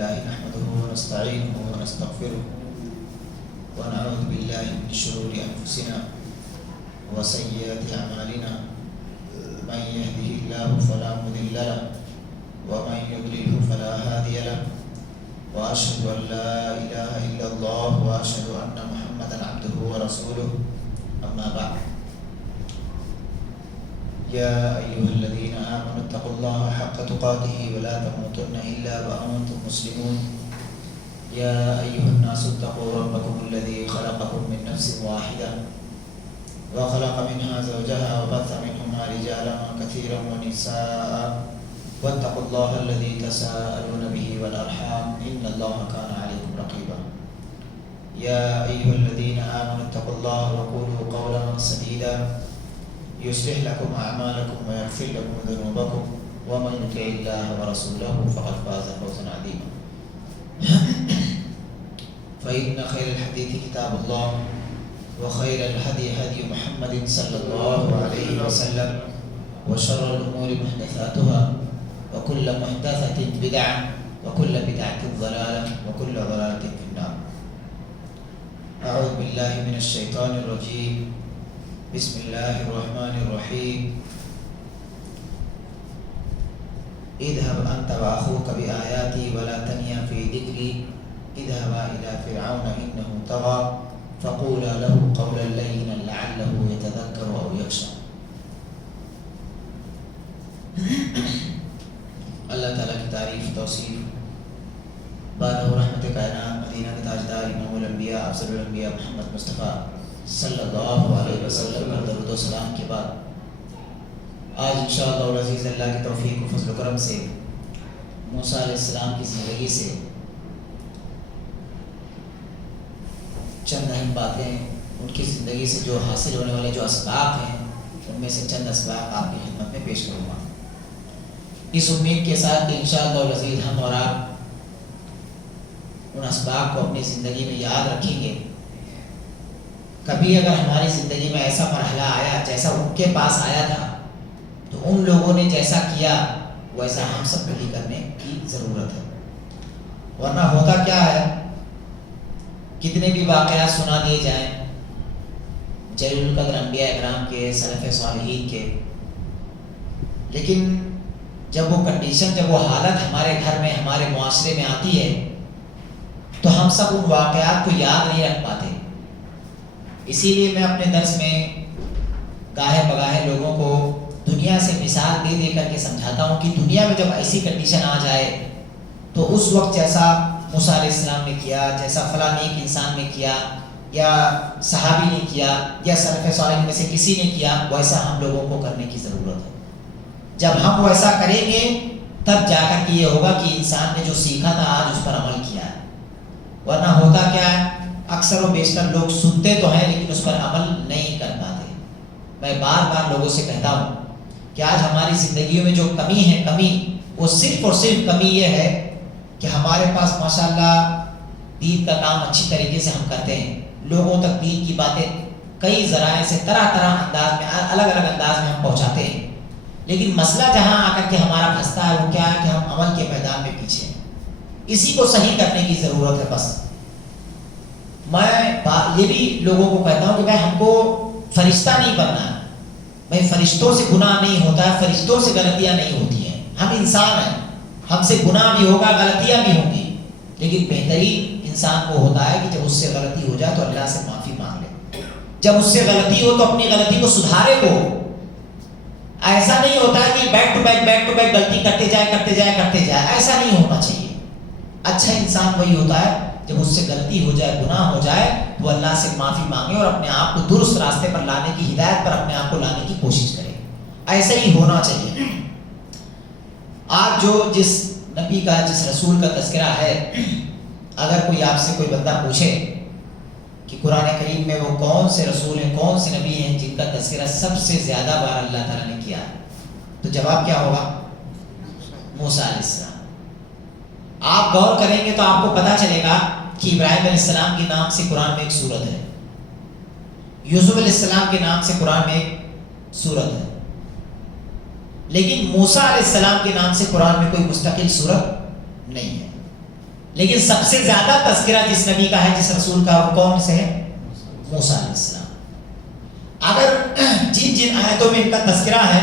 لله نحمده ونستعينه ونستغفره ونعوذ بالله من شرور أنفسنا وسيئات أعمالنا من يهده الله فلا مضل له ومن يضلله فلا هادي له وأشهد أن لا إله إلا الله وأشهد أن محمدا عبده ورسوله أما بعد يا أيها الذين آمنوا اتقوا الله حق تقاته ولا تموتن إلا وأنتم مسلمون يا أيها الناس اتقوا ربكم الذي خلقكم من نفس واحدة وخلق منها زوجها وبث منهما رجالا كثيرا ونساء واتقوا الله الذي تساءلون به والأرحام إن الله كان عليكم رقيبا يا أيها الذين آمنوا اتقوا الله وقولوا قولا سديدا يصلح لكم أعمالكم ويغفر لكم ذنوبكم ومن يطع الله ورسوله فقد فاز فوزا عظيما فإن خير الحديث كتاب الله وخير الهدي هدي محمد صلى الله عليه وسلم وشر الأمور محدثاتها وكل محدثة بدعة وكل بدعة ضلالة وكل ضلالة في النار. أعوذ بالله من الشيطان الرجيم. بسم الله الرحمن الرحيم. اذهب أنت وأخوك بآياتي ولا تنيا في ذكري اذهبا إلى فرعون إنه طغى فقولا له قولا لينا لعله يتذكر أو يخشى. اللہ تعالیٰ کی تعریف توصیف بارہ رحمت کائنات مدینہ کے تاجدار امام الانبیاء افضل الانبیاء محمد مصطفیٰ صلی اللہ علیہ وسلم پر درود و سلام کے بعد آج انشاءاللہ العزیز اللہ کی توفیق و فضل و کرم سے موسیٰ علیہ السلام کی زندگی سے چند اہم باتیں ان کی زندگی سے جو حاصل ہونے والے جو اسباق ہیں ان میں سے چند اسباق آپ کی خدمت میں پیش کروں گا، اس امید کے ساتھ کہ انشاءاللہ العزیز ہم اور آپ ان اسباق کو اپنی زندگی میں یاد رکھیں گے۔ کبھی اگر ہماری زندگی میں ایسا مرحلہ آیا جیسا ان کے پاس آیا تھا تو ان لوگوں نے جیسا کیا ویسا ہم سب کو بھی کرنے کی ضرورت ہے، ورنہ ہوتا کیا ہے کتنے بھی واقعات سنا دیے جائیں جلیل القدر انبیاء اکرام کے، سلف صالحین کے، لیکن جب وہ کنڈیشن، جب وہ حالت ہمارے گھر میں، ہمارے معاشرے میں آتی ہے تو ہم سب ان واقعات کو یاد نہیں رکھ پاتے۔ اسی لیے میں اپنے درس میں گاہے بگاہے لوگوں کو دنیا سے مثال دے دے کر کے سمجھاتا ہوں کہ دنیا میں جب ایسی کنڈیشن آ جائے تو اس وقت جیسا موسیٰ علیہ السلام نے کیا، جیسا فلاں نیک انسان نے کیا یا صحابی نے کیا یا سلف صالح میں سے کسی نے کیا، ویسا ہم لوگوں کو کرنے کی ضرورت ہے۔ جب ہم ویسا کریں گے تب جا کر کے یہ ہوگا کہ انسان نے جو سیکھا تھا آج اس پر عمل کیا ہے، ورنہ ہوتا کیا ہے اکثر و بیشتر لوگ سنتے تو ہیں لیکن اس پر عمل نہیں کر پاتے۔ میں بار بار لوگوں سے کہتا ہوں کہ آج ہماری زندگیوں میں جو کمی ہے، کمی وہ صرف اور صرف کمی یہ ہے کہ ہمارے پاس ماشاءاللہ دین کا کام اچھی طریقے سے ہم کرتے ہیں، لوگوں تک دین کی باتیں کئی ذرائع سے طرح طرح انداز میں، الگ الگ انداز میں ہم پہنچاتے ہیں، لیکن مسئلہ جہاں آ کر کے ہمارا پھنستا ہے وہ کیا ہے کہ ہم عمل کے میدان میں پیچھے ہیں۔ اسی کو صحیح کرنے کی ضرورت ہے۔ بس میں یہ بھی لوگوں کو کہتا ہوں کہ بھائی ہم کو فرشتہ نہیں بننا ہے، بھائی فرشتوں سے گناہ نہیں ہوتا ہے، فرشتوں سے غلطیاں نہیں ہوتی ہیں، ہم انسان ہیں، ہم سے گناہ بھی ہوگا، غلطیاں بھی ہوں گی، لیکن بہترین انسان کو ہوتا ہے کہ جب اس سے غلطی ہو جائے تو اللہ سے معافی مانگ لے، جب اس سے غلطی ہو تو اپنی غلطی کو سدھارے وہ۔ ایسا نہیں ہوتا ہے کہ بیک ٹو بیک غلطی کرتے جائے، ایسا نہیں ہونا چاہیے۔ اچھا انسان وہی ہوتا ہے جب اس سے غلطی ہو جائے، گناہ ہو جائے تو اللہ سے معافی مانگے اور اپنے آپ کو درست راستے پر لانے کی، ہدایت پر اپنے آپ کو لانے کی کوشش کرے، ایسا ہی ہونا چاہیے۔ آج جو جس نبی کا، جس رسول کا تذکرہ ہے، اگر کوئی آپ سے کوئی بندہ پوچھے کہ قرآن کریم میں وہ کون سے رسول ہیں، کون سے نبی ہیں جن کا تذکرہ سب سے زیادہ بار اللہ تعالیٰ نے کیا، تو جواب کیا ہوگا؟ موسیٰ علیہ السلام۔ آپ غور کریں گے تو آپ کو پتہ چلے گا کہ ابراہیم علیہ السلام کے نام سے قرآن میں ایک سورت ہے، یوسف علیہ السلام کے نام سے قرآن میں ایک سورت ہے، لیکن موسیٰ علیہ السلام کے نام سے قرآن میں کوئی مستقل سورت نہیں ہے۔ لیکن سب سے زیادہ تذکرہ جس نبی کا ہے، جس رسول کا، وہ کون سے ہے؟ موسیٰ علیہ السلام۔ اگر جن جن آیتوں میں ان کا تذکرہ ہے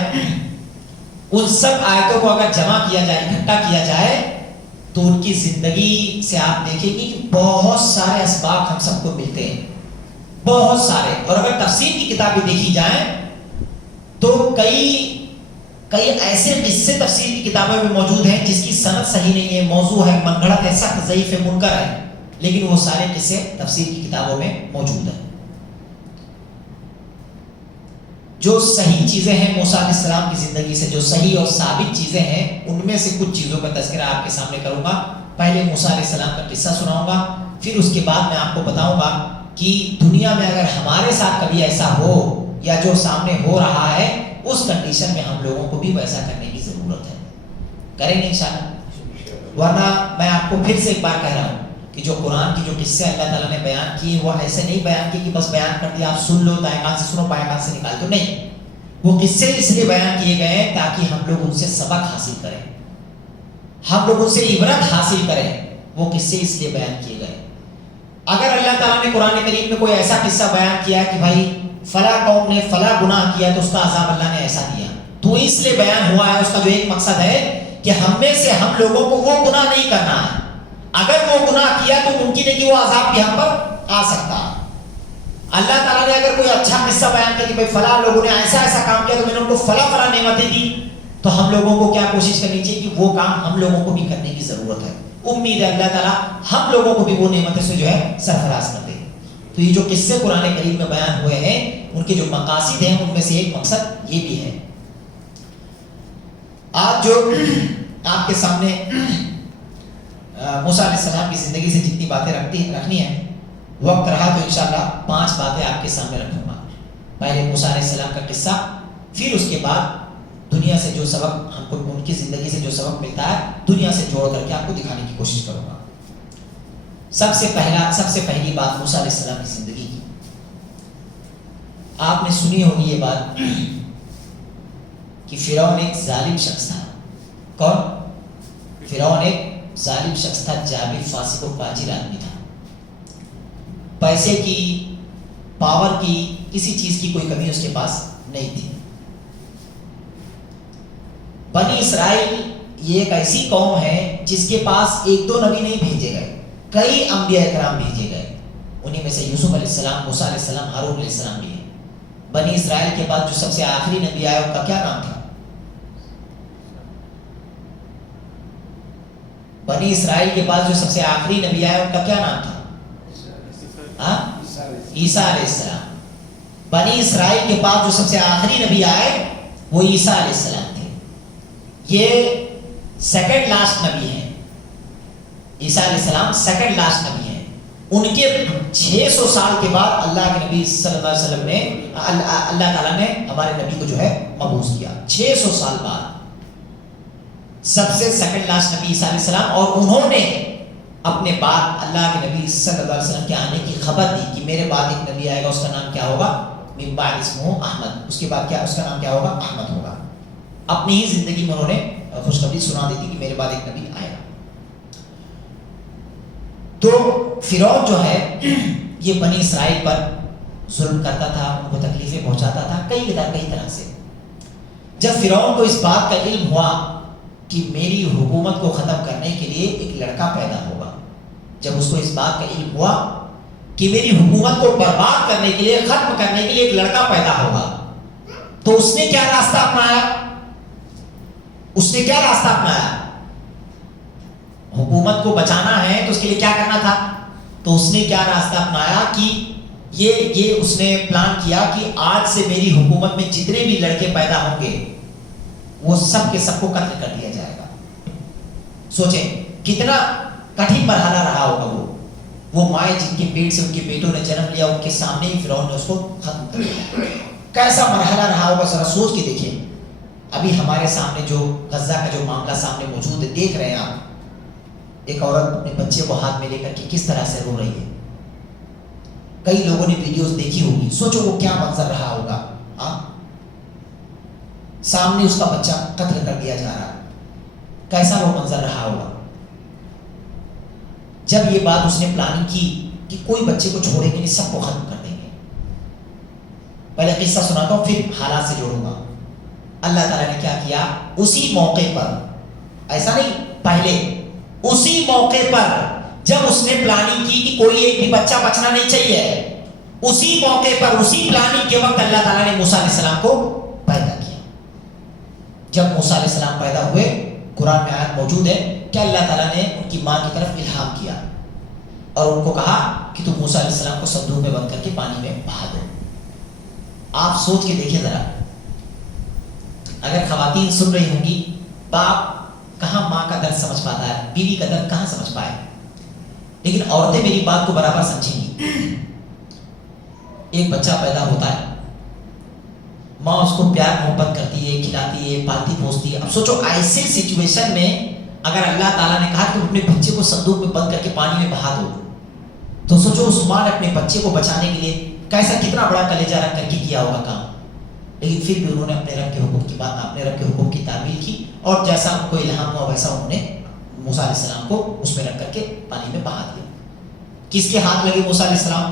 ان سب آیتوں کو اگر جمع کیا جائے، اکٹھا کیا جائے، تو ان کی زندگی سے آپ دیکھیں گے کہ بہت سارے اسباق ہم سب کو ملتے ہیں، بہت سارے۔ اور اگر تفسیر کی کتابیں دیکھی جائیں تو کئی ایسے قصے تفسیر کی کتابوں میں موجود ہیں جس کی سند صحیح نہیں ہے، موضوع ہے، من گھڑت ہے، سخت ضعیف ہے، منکر ہے، لیکن وہ سارے قصے تفسیر کی کتابوں میں موجود ہیں۔ جو صحیح چیزیں ہیں موسیٰ علیہ السلام کی زندگی سے، جو صحیح اور ثابت چیزیں ہیں، ان میں سے کچھ چیزوں کا تذکرہ آپ کے سامنے کروں گا۔ پہلے موسیٰ علیہ السلام کا قصہ سناؤں گا، پھر اس کے بعد میں آپ کو بتاؤں گا کہ دنیا میں اگر ہمارے ساتھ کبھی ایسا ہو یا جو سامنے ہو رہا ہے، اس کنڈیشن میں ہم لوگوں کو بھی ویسا کرنے کی ضرورت ہے۔ کریں گے انشاءاللہ؟ ورنہ میں آپ کو پھر سے ایک بار کہہ رہا ہوں کہ جو قرآن کی جو قصے اللہ تعالیٰ نے بیان کیے وہ ایسے نہیں بیان کیے کہ بس بیان کر دیا آپ سن لو، دائیں کان سے سنو بائیں کان سے نکال دو، نہیں۔ وہ قصے اس لیے بیان کیے گئے ہیں تاکہ ہم لوگ ان سے سبق حاصل کریں، ہم لوگ ان سے عبرت حاصل کریں۔ وہ قصے اس لیے بیان کیے گئے۔ اگر اللہ تعالیٰ نے قرآن کریم میں کوئی ایسا قصہ بیان کیا کہ بھائی فلاں قوم نے فلاں گناہ کیا تو اس کا عذاب اللہ نے ایسا دیا، تو اس لیے بیان ہوا ہے، اس کا جو ایک مقصد ہے کہ ہم میں سے ہم لوگوں کو وہ گناہ نہیں کرنا ہے۔ اگر وہ گناہ کیا تو ممکن ہے کہ وہ عذاب بھی ہم پر آ سکتا ہے۔ اللہ تعالیٰ نے اگر کوئی اچھا قصہ بیان کیا کہ بھائی فلاں لوگوں نے ایسا ایسا کام کیا تو میں نے ان کو فلاں فلاں نعمتیں دی، تو ہم لوگوں کو کیا کوشش کرنی چاہیے کہ وہ کام ہم لوگوں کو بھی کرنے کی ضرورت ہے۔ امید ہے اللہ تعالیٰ ہم لوگوں کو بھی وہ نعمتیں سے جو ہے سرفراز کر دے۔ تو یہ جو قصے قرآن کریم میں بیان ہوئے ہیں ان کے جو مقاصد ہیں ان میں سے ایک مقصد یہ بھی ہے۔ آج جو آپ کے سامنے موسیٰ علیہ السلام کی زندگی سے جتنی باتیں رکھنی ہیں، وقت رہا تو انشاءاللہ 5 باتیں آپ کے سامنے رکھوں گا۔ پہلے موسیٰ علیہ السلام کا قصہ، پھر اس کے بعد دنیا سے جو سبق ہم کو، ان کی زندگی سے جو سبق ملتا ہے دنیا سے جوڑ کر کے آپ کو دکھانے کی کوشش کروں گا۔ سب سے پہلی بات موسیٰ علیہ السلام کی زندگی کی، آپ نے سنی ہوگی یہ بات کہ فرعون ایک ظالم شخص تھا۔ کون؟ فرعون ایک ظالم شخص تھا، جابر، فاسق و فاجر آدمی تھا۔ پیسے کی، پاور کی، کسی چیز کی کوئی کمی اس کے پاس نہیں تھی۔ بنی اسرائیل یہ ایک ایسی قوم ہے جس کے پاس 1-2 نبی نہیں بھیجے گئے، کئی انبیاء اکرام بھیجے گئے۔ انہی میں سے یوسف علیہ السلام، موسیٰ علیہ السلام، ہارون علیہ السلام بھی ہیں۔ بنی اسرائیل کے بعد جو سب سے آخری نبی آیا ان کا کیا نام تھا؟ بنی اسرائیل کے بعد جو سب سے آخری نبی آیا ان کا کیا نام تھا؟ عیسیٰ علیہ السلام۔ بنی اسرائیل کے بعد جو سب سے آخری نبی آئے وہ عیسیٰ علیہ السلام تھے۔ یہ سیکنڈ لاسٹ نبی ہیں، عیسیٰ علیہ السلام سیکنڈ لاسٹ نبی ہیں۔ ان کے 600 سال کے بعد اللہ کے نبی صلی اللہ علیہ وسلم نے، اللہ تعالیٰ نے ہمارے نبی کو جو ہے مبعوث کیا 600 سال بعد۔ سب سے سیکنڈ لاسٹ نبی عیسیٰ علیہ السلام، اور انہوں نے اپنے بعد اللہ کے نبی صلی اللہ علیہ وسلم کے آنے کی خبر دی کہ میرے بعد ایک نبی آئے گا، اس کا نام کیا ہوگا؟ من بعد اسمہ احمد، اس کے بعد کیا، اس کا نام کیا ہوگا؟ احمد ہوگا۔ اپنی ہی زندگی میں انہوں نے خوشخبری سنا دی تھی کہ میرے بعد ایک نبی آئے گا۔ تو فرعون جو ہے یہ بنی اسرائیل پر ظلم کرتا تھا، ان کو تکلیفیں پہنچاتا تھا کئی طرح سے۔ جب فرعون کو اس بات کا علم ہوا کہ میری حکومت کو ختم کرنے کے لیے ایک لڑکا پیدا ہوگا، جب اس کو اس بات کا علم ہوا کہ میری حکومت کو برباد کرنے کے لیے، ختم کرنے کے لیے ایک لڑکا پیدا ہوگا، تو اس نے کیا راستہ اپنایا؟ حکومت کو بچانا ہے تو اس کے لیے کیا کرنا تھا؟ تو اس نے کیا راستہ اپنایا کہ یہ اس نے پلان کیا کہ آج سے میری حکومت میں جتنے بھی لڑکے پیدا ہوں گے وہ سب کے سب کو قتل کر دیا جائے گا۔ سوچیں کتنا کٹھن مرحلہ رہا ہوگا۔ وہ مائیں جن کے پیٹ سے ان کے بیٹوں نے جنم لیا، ان کے سامنے ہی فرعون نے اس کو ختم کر دیا۔ کیسا مرحلہ رہا ہوگا، ذرا سوچ کے دیکھیں۔ ابھی ہمارے سامنے جو غزہ کا جو معاملہ سامنے موجود ہے، دیکھ رہے ہیں آپ، ایک عورت اپنے بچے کو ہاتھ میں لے کر کے کس طرح سے رو رہی ہے۔ کئی لوگوں نے ویڈیوز دیکھی ہوگی، سوچو وہ کیا منظر رہا ہوگا۔ سامنے اس کا بچہ قتل کر دیا جا رہا، کیسا وہ منظر رہا ہوگا۔ جب یہ بات اس نے پلاننگ کی کہ کوئی بچے کو چھوڑیں گے نہیں، سب کو ختم کر دیں گے. پہلے قصہ سناتا ہوں پھر حالات سے جوڑوں گا. اللہ تعالیٰ نے کیا کیا اسی موقع پر، ایسا نہیں پہلے، اسی موقع پر جب اس نے پلاننگ کی کہ کوئی ایک بھی بچہ بچنا نہیں چاہیے، اسی موقع پر اسی پلاننگ کے وقت اللہ تعالیٰ نے موسیٰ علیہ السلام کو پیدا کیا. جب موسیٰ علیہ السلام پیدا ہوئے، قرآن میں آیت موجود ہے کہ اللہ تعالیٰ نے ان کی ماں کی طرف الہام کیا اور ان کو کہا کہ تم موسیٰ علیہ السلام کو صندوق میں بند کر کے پانی میں بہا دو. آپ سوچ کے دیکھیں ذرا، اگر خواتین سن رہی ہوں گی، باپ کہاں ماں کا درد سمجھ پاتا ہے، بیوی کا درد کہاں سمجھ پائے، لیکن عورتیں میری بات کو برابر سمجھیں گی. ایک بچہ پیدا ہوتا ہے، ماں اس کو پیار محبت کرتی ہے، کھلاتی ہے، پالتی پوستی ہے. اب سوچو ایسے سچویشن میں اگر اللہ تعالیٰ نے کہا کہ تم اپنے بچے کو صندوق میں بند کر کے پانی میں بہا دو، تو سوچو اس ماں نے اپنے بچے کو بچانے کے لیے کیسا کتنا بڑا کلیجہ رکھ کر کے کیا ہوگا کام. لیکن پھر بھی انہوں نے اپنے رب کے حکم کی بات، اپنے رب کے حکم کی تعمیل کی اور جیسا ان کو الہام ہوا ویسا انہوں نے موسیٰ علیہ السلام کو اس میں رکھ کر کے پانی میں بہا دیا. کس کے ہاتھ لگے موسیٰ علیہ السلام؟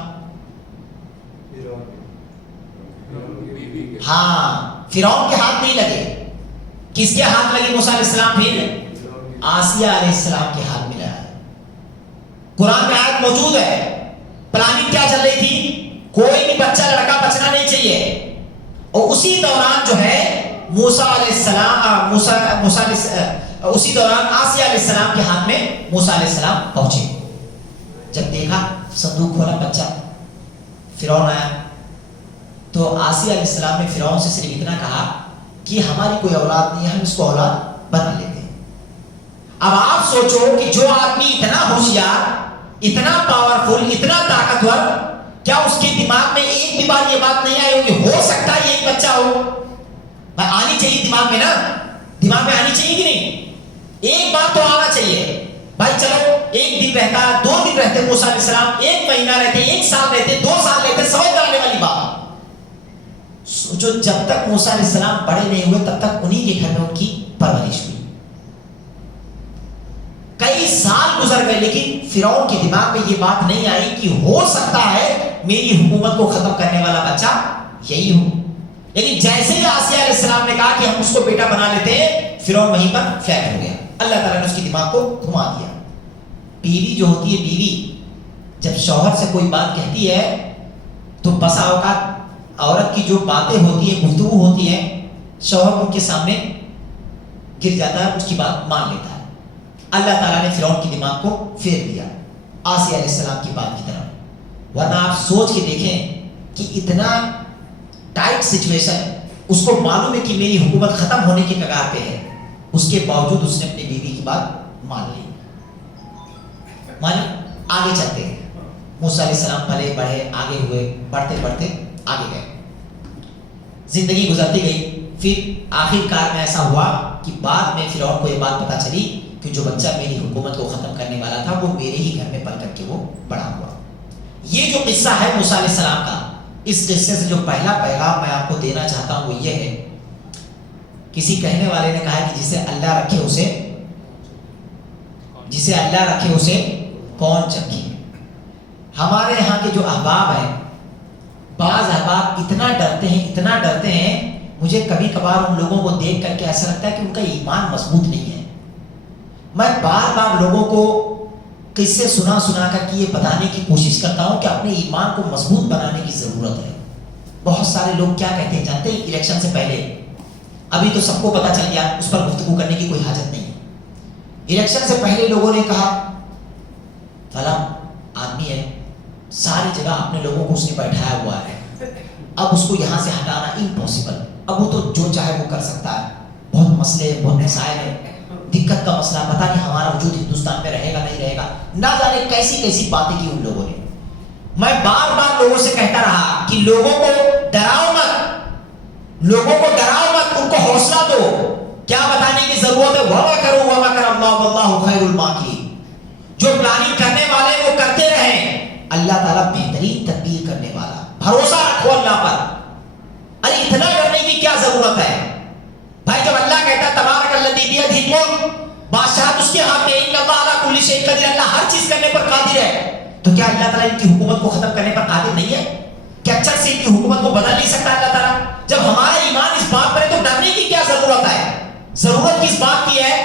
ہاں، فرعون کے ہاتھ نہیں لگے. کس کے ہاتھ لگے موسیٰ علیہ السلام؟ پھر آسیہ علیہ السلام کے ہاتھ میں لگا. قرآن میں آیت موجود ہے. پلاننگ کیا چل رہی تھی؟ کوئی بھی بچہ لڑکا بچنا نہیں چاہیے. اور اسی دوران جو ہے موسیٰ علیہ السلام اسی دوران آسیہ علیہ السلام کے ہاتھ میں موسیٰ علیہ السلام پہنچے. جب دیکھا صندوق کھولا، بچہ فرعون آیا، تو آسیہ علیہ السلام نے فرعون سے صرف اتنا کہا کہ ہماری کوئی اولاد نہیں ہے، ہم اس کو اولاد بنا لیتے ہیں. اب آپ سوچو کہ جو آدمی اتنا ہوشیار، اتنا پاورفل، اتنا طاقتور، کیا اس کے دماغ میں ایک بھی بار یہ بات نہیں آئی ہوگی ہو سکتا ہے یہ ایک بچہ ہو؟ بھائی آنی چاہیے دماغ میں نا، دماغ میں آنی چاہیے کہ نہیں؟ ایک بات تو آنا چاہیے. بھائی چلو ایک دن رہتا، 2 دن رہتے موسیٰ علیہ السلام، 1 مہینہ رہتے، 1 سال رہتے، 2 سال رہتے، سمجھ ڈالنے والی بات. سوچو جب تک موسیٰ علیہ السلام بڑے نہیں ہوئے تب تک انہی کے گھر میں ان کی پرورش ہوئی. کئی سال گزر گئے لیکن فرعون کے دماغ میں یہ بات نہیں آئی کہ ہو سکتا ہے میری حکومت کو ختم کرنے والا بچہ یہی ہو. لیکن جیسے ہی آسیہ علیہ السلام نے کہا کہ ہم اس کو بیٹا بنا لیتے ہیں، فرعون وہیں پر فیض ہو گیا. اللہ تعالیٰ نے اس کی دماغ کو گھما دیا. بیوی جو ہوتی ہے، بیوی جب شوہر سے کوئی بات کہتی ہے تو بسا اوقات عورت کی جو باتیں ہوتی ہیں، گفتگو ہوتی ہے، شوہر ان کے سامنے گر جاتا ہے، اس کی بات مان لیتا ہے. اللہ تعالیٰ نے فرعون کی دماغ کو پھیر دیا آسیہ علیہ السلام کی بات کی طرف. ورنہ آپ سوچ کے دیکھیں کہ اتنا ٹائٹ سچویشن، اس کو معلوم ہے کہ میری حکومت ختم ہونے کے کگار پہ ہے، اس کے باوجود اس نے اپنی بیوی کی بات مان لی. آگے چلتے ہیں. موسیٰ علیہ السلام پلے بڑھے، آگے ہوئے، بڑھتے بڑھتے آگے گئے، زندگی گزرتی گئی. پھر آخر کار میں ایسا ہوا کہ بعد میں فرعون کو یہ بات پتا چلی کہ جو بچہ میری حکومت کو ختم کرنے والا تھا وہ میرے ہی گھر میں پل کر کے وہ بڑا ہوا. یہ جو قصہ ہے موسیٰ علیہ السلام کا، اس قصے سے جو پہلا پیغام میں آپ کو دینا چاہتا ہوں وہ یہ ہے. کسی کہنے والے نے کہا کہ جسے اللہ رکھے اسے کون چکھے. ہمارے یہاں کے جو احباب ہیں، بعض احباب اتنا ڈرتے ہیں، مجھے کبھی کبھار ان لوگوں کو دیکھ کر کے ایسا لگتا ہے کہ ان کا ایمان مضبوط نہیں ہے. میں بار بار لوگوں کو قصے سنا کر کے یہ بتانے کی کوشش کرتا ہوں کہ اپنے ایمان کو مضبوط بنانے کی ضرورت ہے. بہت سارے لوگ کیا کہتے ہیں جانتے ہیں؟ الیکشن سے پہلے، ابھی تو سب کو پتا چل گیا، اس پر گفتگو کرنے کی کوئی حاجت نہیں ہے. الیکشن سے پہلے لوگوں نے کہا فلاں آدمی ہے، ساری جگہ اپنے لوگوں کو اس نے بیٹھایا ہوا ہے، اب اس کو یہاں سے ہٹانا امپاسبل، اب وہ تو جو چاہے وہ کر سکتا ہے. بہت مسئلے، بہت مسائل ہیں، دقت کا مسئلہ، پتہ نہیں ہمارا وجود ہندوستان میں رہے گا نہیں رہے گا، نہ جانے کیسی باتیں کی ان لوگوں نے. میں بار بار لوگوں سے کہتا رہا کہ لوگوں کو ڈراؤ مت، ان کو حوصلہ دو. کیا بتانے کی ضرورت ہے؟ وَمَا كَرُوا وَمَا كَرَ اللَّهُ وَاللَّهُ خَيْرُ الْمَاكِرِينَ. جو پلاننگ کرنے والے وہ کرتے رہیں، اللہ تعالیٰ بہترین تدبیر کرنے والا. بھروسہ رکھو اللہ پر. ارے اتنا ڈرنے کی کیا ضرورت ہے بھائی؟ جب اللہ کہتا ہے تبارک الذی بیدہ الملک، بادشاہت اس کے ہاتھ میں، ان اللہ علی کل شیء قدیر، اللہ ہر ہر چیز کرنے پر قادر ہے، تو کیا اللہ تعالیٰ ان کی حکومت کو ختم کرنے پر قادر نہیں ہے؟ کیا چک سے ان کی حکومت کو بدل نہیں سکتا اللہ تعالیٰ؟ جب ہمارا ایمان اس بات پر ہے تو ڈرنے کی کیا ضرورت ہے؟ ضرورت کس بات کی ہے؟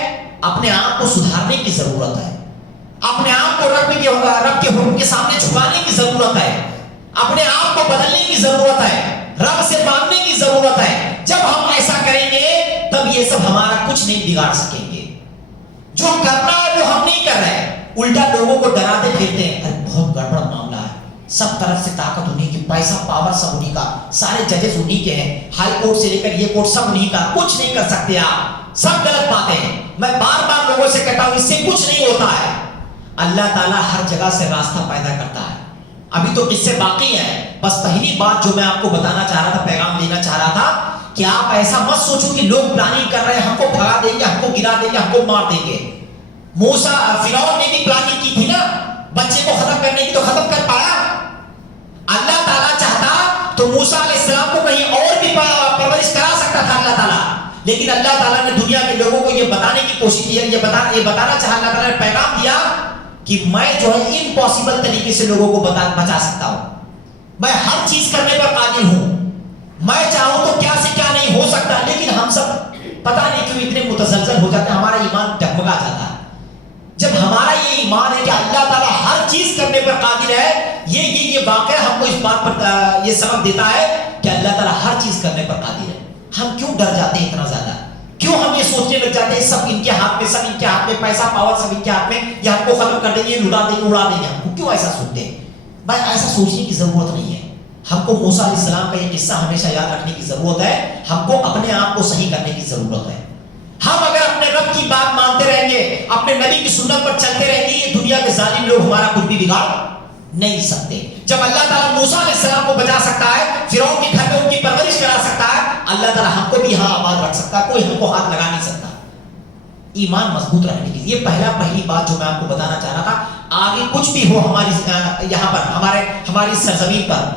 اپنے آپ کو سدھارنے کی ضرورت ہے، اپنے آپ کو رب کے حکم کے سامنے جھکانے کی ضرورت ہے، اپنے آپ کو بدلنے کی ضرورت ہے، رب سے مانگنے کی ضرورت ہے۔ جب ہم ایسا کریں گے تب یہ سب ہمارا کچھ نہیں بگاڑ سکیں گے۔ جو کرنا ہے وہ ہم نہیں کر رہے، الٹا لوگوں کو ڈراتے پھرتے ہیں، ارے بہت گڑبڑ معاملہ ہے، سب طرف سے طاقت انہی کی، پیسہ پاور سب انہی کا، سارے ججز انہی کے ہیں، ہائی کورٹ سے لے کر یہ کورٹ سب انہی کا، کچھ نہیں کر سکتے آپ، سب غلط باتیں ہیں۔ میں بار بار لوگوں سے کہتا ہوں اس سے کچھ نہیں ہوتا ہے، اللہ تعالیٰ ہر جگہ سے راستہ پیدا کرتا ہے۔ ابھی تو قصے باقی ہیں، بس پہلی بات جو میں آپ کو بتانا چاہ رہا تھا، پیغام دینا چاہ رہا تھا کہ آپ ایسا مت سوچو کہ لوگ پلاننگ کر رہے ہیں ہم کو بھگا دیں گے، ہم کو گرا دیں گے، ہم کو مار دیں گے۔ فرعون نے بھی پلاننگ کی تھی نا بچے کو ختم کرنے کی، تو ختم کر پایا؟ اللہ تعالیٰ چاہتا تو موسیٰ علیہ السلام کو کہیں اور بھی پرورش کرا سکتا تھا اللہ تعالیٰ، لیکن اللہ تعالیٰ نے دنیا کے لوگوں کو یہ بتانے کی کوشش کی، یہ بتانا چاہا، اللہ تعالیٰ نے پیغام دیا کہ میں جو ہے امپاسبل طریقے سے لوگوں کو بچا سکتا ہوں، میں ہر چیز کرنے پر قادر ہوں، میں چاہوں تو کیا سے کیا نہیں ہو سکتا۔ لیکن ہم سب پتہ نہیں کیوں اتنے متزلزل ہو جاتے ہیں، ہمارا ایمان ڈگمگا جاتا ہے۔ جب ہمارا یہ ایمان ہے کہ اللہ تعالیٰ ہر چیز کرنے پر قادر ہے، یہ واقعہ ہم کو اس بات پر یہ سبق دیتا ہے کہ اللہ تعالیٰ ہر چیز کرنے پر قادر ہے۔ ہم کیوں ڈر جاتے ہیں اتنا زیادہ؟ کیوں ہم یہ سوچنے لگ جاتے ہیں سب ان کے ہاتھ میں، سب ان کے ہاتھ میں، پیسہ پاور سب ان کے ہاتھ میں، یہ ہم کو ختم کر دیں گے، لڑا دیں گے، اڑا دیں گے؟ ہم کو کیوں ایسا سوچتے ہیں؟ بھائی ایسا سوچنے کی ضرورت نہیں ہے۔ ہم کو موسیٰ علیہ السلام کا یہ قصہ ہمیشہ یاد رکھنے کی ضرورت ہے، ہم کو اپنے آپ کو صحیح کرنے کی ضرورت ہے۔ ہم اگر اپنے رب کی بات مانتے رہیں گے، اپنے نبی کی سنت پر چلتے رہیں گے، یہ دنیا کے ظالم لوگ ہمارا کچھ بھی بگاڑ نہیں سکتے۔ جب اللہ تعالیٰ موسیٰ علیہ السلام کو بچا سکتا ہے، فرعون کے گھر میں ان کی پرورش کرا سکتا ہے، اللہ تعالیٰ ہم کو بھی یہاں آباد رکھ سکتا ہے، کوئی ہم کو ہاتھ لگا نہیں سکتا۔ ایمان مضبوط رکھنے کی یہ پہلی بات جو میں آپ کو بتانا چاہ رہا تھا۔ آگے کچھ بھی ہو ہماری یہاں پر ہماری سرزمین پر،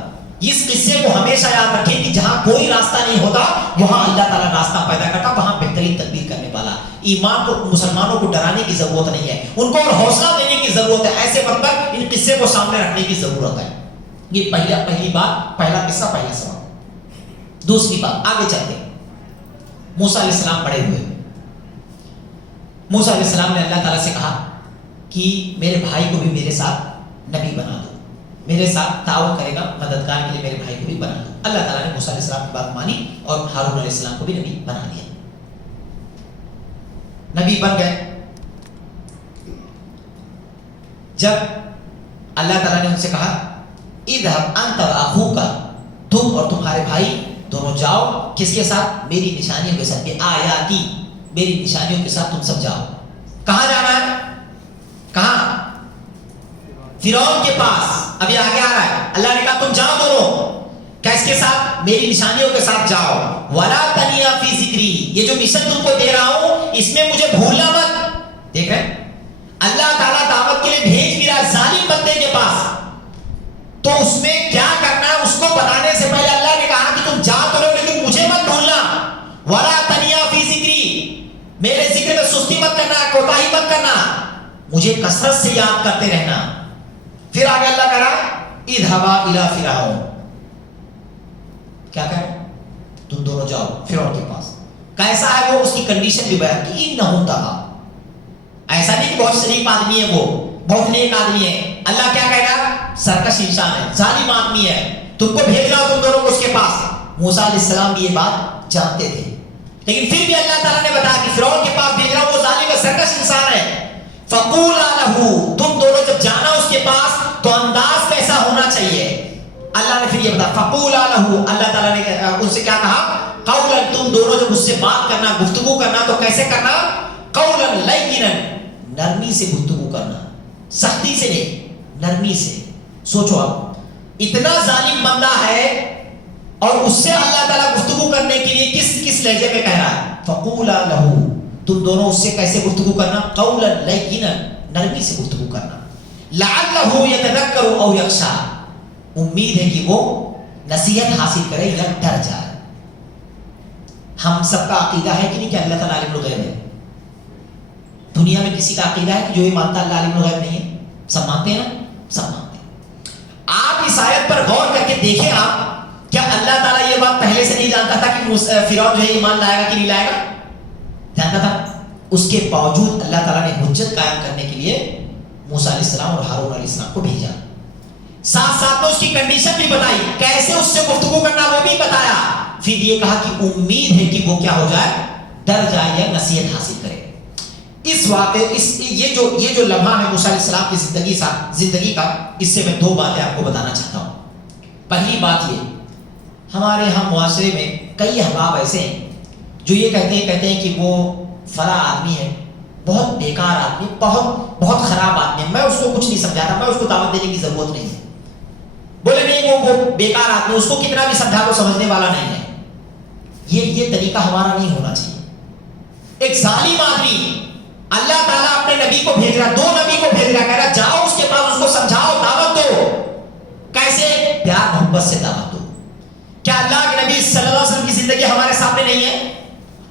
اس قصے کو ہمیشہ یاد رکھیں کہ جہاں کوئی راستہ نہیں ہوتا وہاں اللہ تعالیٰ راستہ پیدا کرتا، وہاں بہترین تدبیر کرنے والا۔ ایمان کو مسلمانوں کو ڈرانے کی ضرورت نہیں ہے، ان کو اور حوصلہ دینے کی ضرورت ہے، ایسے وقت پر ان قصے کو سامنے رکھنے کی ضرورت ہے۔ یہ پہلی بات، پہلا قصہ، پہلا سبق۔ دوسری بات، آگے چلتے ہیں۔ موسیٰ علیہ السلام بڑے ہوئے، موسیٰ علیہ السلام نے اللہ تعالیٰ سے کہا کہ میرے بھائی کو بھی میرے ساتھ نبی بنا دو، میرے ساتھ تعاون کرے گا، مددگار کے لیے میرے بھائی کو بھی بنا دو۔ اللہ تعالیٰ نے موسیٰ علیہ السلام کی بات مانی اور ہارون علیہ السلام کو بھی نبی بنا دیا، نبی بن گئے۔ جب اللہ تعالیٰ نے ان سے کہا اذهب انت واخوك، تم اور تمہارے بھائی دونوں جاؤ، کس کے ساتھ؟ میری نشانیوں کے ساتھ، آیاتی، میری نشانیوں کے ساتھ تم سب جاؤ۔ کہاں جانا ہے؟ کہاں؟ فرعون کے پاس۔ ابھی آگے آ رہا ہے، اللہ نے کہا تم جاؤ دونوں، کس کے ساتھ؟ میری نشانیوں کے ساتھ جاؤ۔ ولا تنیا فی ذکری، یہ جو مشن تم کو دے رہا ہوں اس میں مجھے بھولنا مت۔ دیکھ رہے اللہ تعالیٰ دعوت کے لیے بھیج بھی رہا ظالم بندے کے پاس، تو اس میں کیا کرنا ہے اس کو بتانے سے پہلے اللہ نے کہا کہ تم جا تو رہو لیکن مجھے مت بھولنا۔ ولا تنیا فی ذکری، میرے ذکر میں سستی مت کرنا، کوتاہی مت کرنا، مجھے کثرت سے یاد کرتے رہنا۔ پھر آگے اللہ کہہ رہا اذهبا الی فرعون، کیا کہہ رہا؟ تم دونوں جاؤ فرعون کے پاس۔ کیسا ہے وہ؟ اس کی کنڈیشن بھی بیان کی، انہ طغی، ایسا نہیں کہ بہت شریف آدمی ہے، وہ بہت نیک آدمی ہے۔ اللہ کیا کہہ رہا؟ سرکش انسان ہے، ظالم آدمی ہے، تم کو بھیج رہا ہوں تم دونوں کو اس کے پاس۔ موسیٰ علیہ السلام بھی یہ بات جانتے تھے، لیکن پھر بھی اللہ تعالیٰ نے بتایا کہ فرعون کے پاس بھیج رہا ہوں، وہ ظالم ہے، سرکش انسان ہے۔ فقولا لہ، تم دونوں جب جانا اس کے پاس تو انداز کیسا ہونا چاہیے؟ اللہ نے پھر یہ بتایا فقولا لہ، اللہ تعالیٰ نے ان سے کیا کہا؟ قولا، تم دونوں جب اس سے بات کرنا، گفتگو کرنا تو کیسے کرنا؟ قولا لینا، نرمی سے گفتگو کرنا، سختی سے نہیں، نرمی سے۔ سوچو آپ، اتنا ظالم بندہ ہے اور اس سے اللہ تعالیٰ گفتگو کرنے کے لیے کس لہجے میں کہہ رہا ہے؟ فقولا لہ، تم دونوں اس سے کیسے گفتگو کرنا؟ قولا لینا، نرمی سے گفتگو کرنا۔ لعلہ یتذکر او یخشی، امید ہے کہ وہ نصیحت حاصل کرے یا ڈر جائے۔ ہم سب کا عقیدہ ہے کہ نہیں کہ اللہ تعالیٰ عالم الغیب ہے؟ دنیا میں کسی کا عقیدہ ہے کہ جو یہ مانتا اللہ عالم الغیب نہیں ہے؟ سب مانتے ہیں نا؟ سب مانتے ہیں. آپ اس آیت پر غور کر کے دیکھیں، آپ کیا اللہ تعالیٰ یہ بات پہلے سے نہیں جانتا تھا کہ فرعون جو ہے ایمان لائے گا کہ نہیں لائے گا؟ جانتا تھا. اس کے باوجود اللہ تعالیٰ نے حجت قائم کرنے کے لیے موسیٰ علیہ السلام اور ہارون علیہ السلام کو بھیجا. ساتھ ساتھ میں اس کی کنڈیشن بھی بتائی، کیسے اس سے گفتگو کرنا وہ بھی بتایا. پھر یہ کہا کہ امید ہے کہ وہ کیا ہو جائے، ڈر جائے یا نصیحت حاصل کرے. اس واقعے یہ جو لمحہ ہے موسیٰ علیہ السلام کی زندگی کا، اس سے میں 2 باتیں آپ کو بتانا چاہتا ہوں. پہلی بات یہ، ہمارے ہم معاشرے میں کئی احباب ایسے ہیں جو یہ کہتے ہیں کہ وہ فلاں آدمی ہے، بہت بیکار آدمی، بہت خراب آدمی ہے، میں اس کو کچھ نہیں سمجھاتا، میں اس کو دعوت دینے کی ضرورت نہیں ہے. بولے نہیں وہ بیکار آدمی، اس کو کتنا بھی سمجھا وہ سمجھنے والا نہیں ہے. یہ طریقہ ہمارا نہیں ہونا چاہیے. ایک ظالم آدمی، اللہ تعالیٰ اپنے نبی کو بھیج رہا، 2 نبی کو بھیج رہا، کہہ رہا جاؤ اس کے پاس، اس کو سمجھاؤ، دعوت دو. کیسے؟ پیار محبت سے دعوت دو. کیا اللہ کے نبی صلی اللہ علیہ وسلم کی زندگی ہمارے سامنے نہیں ہے؟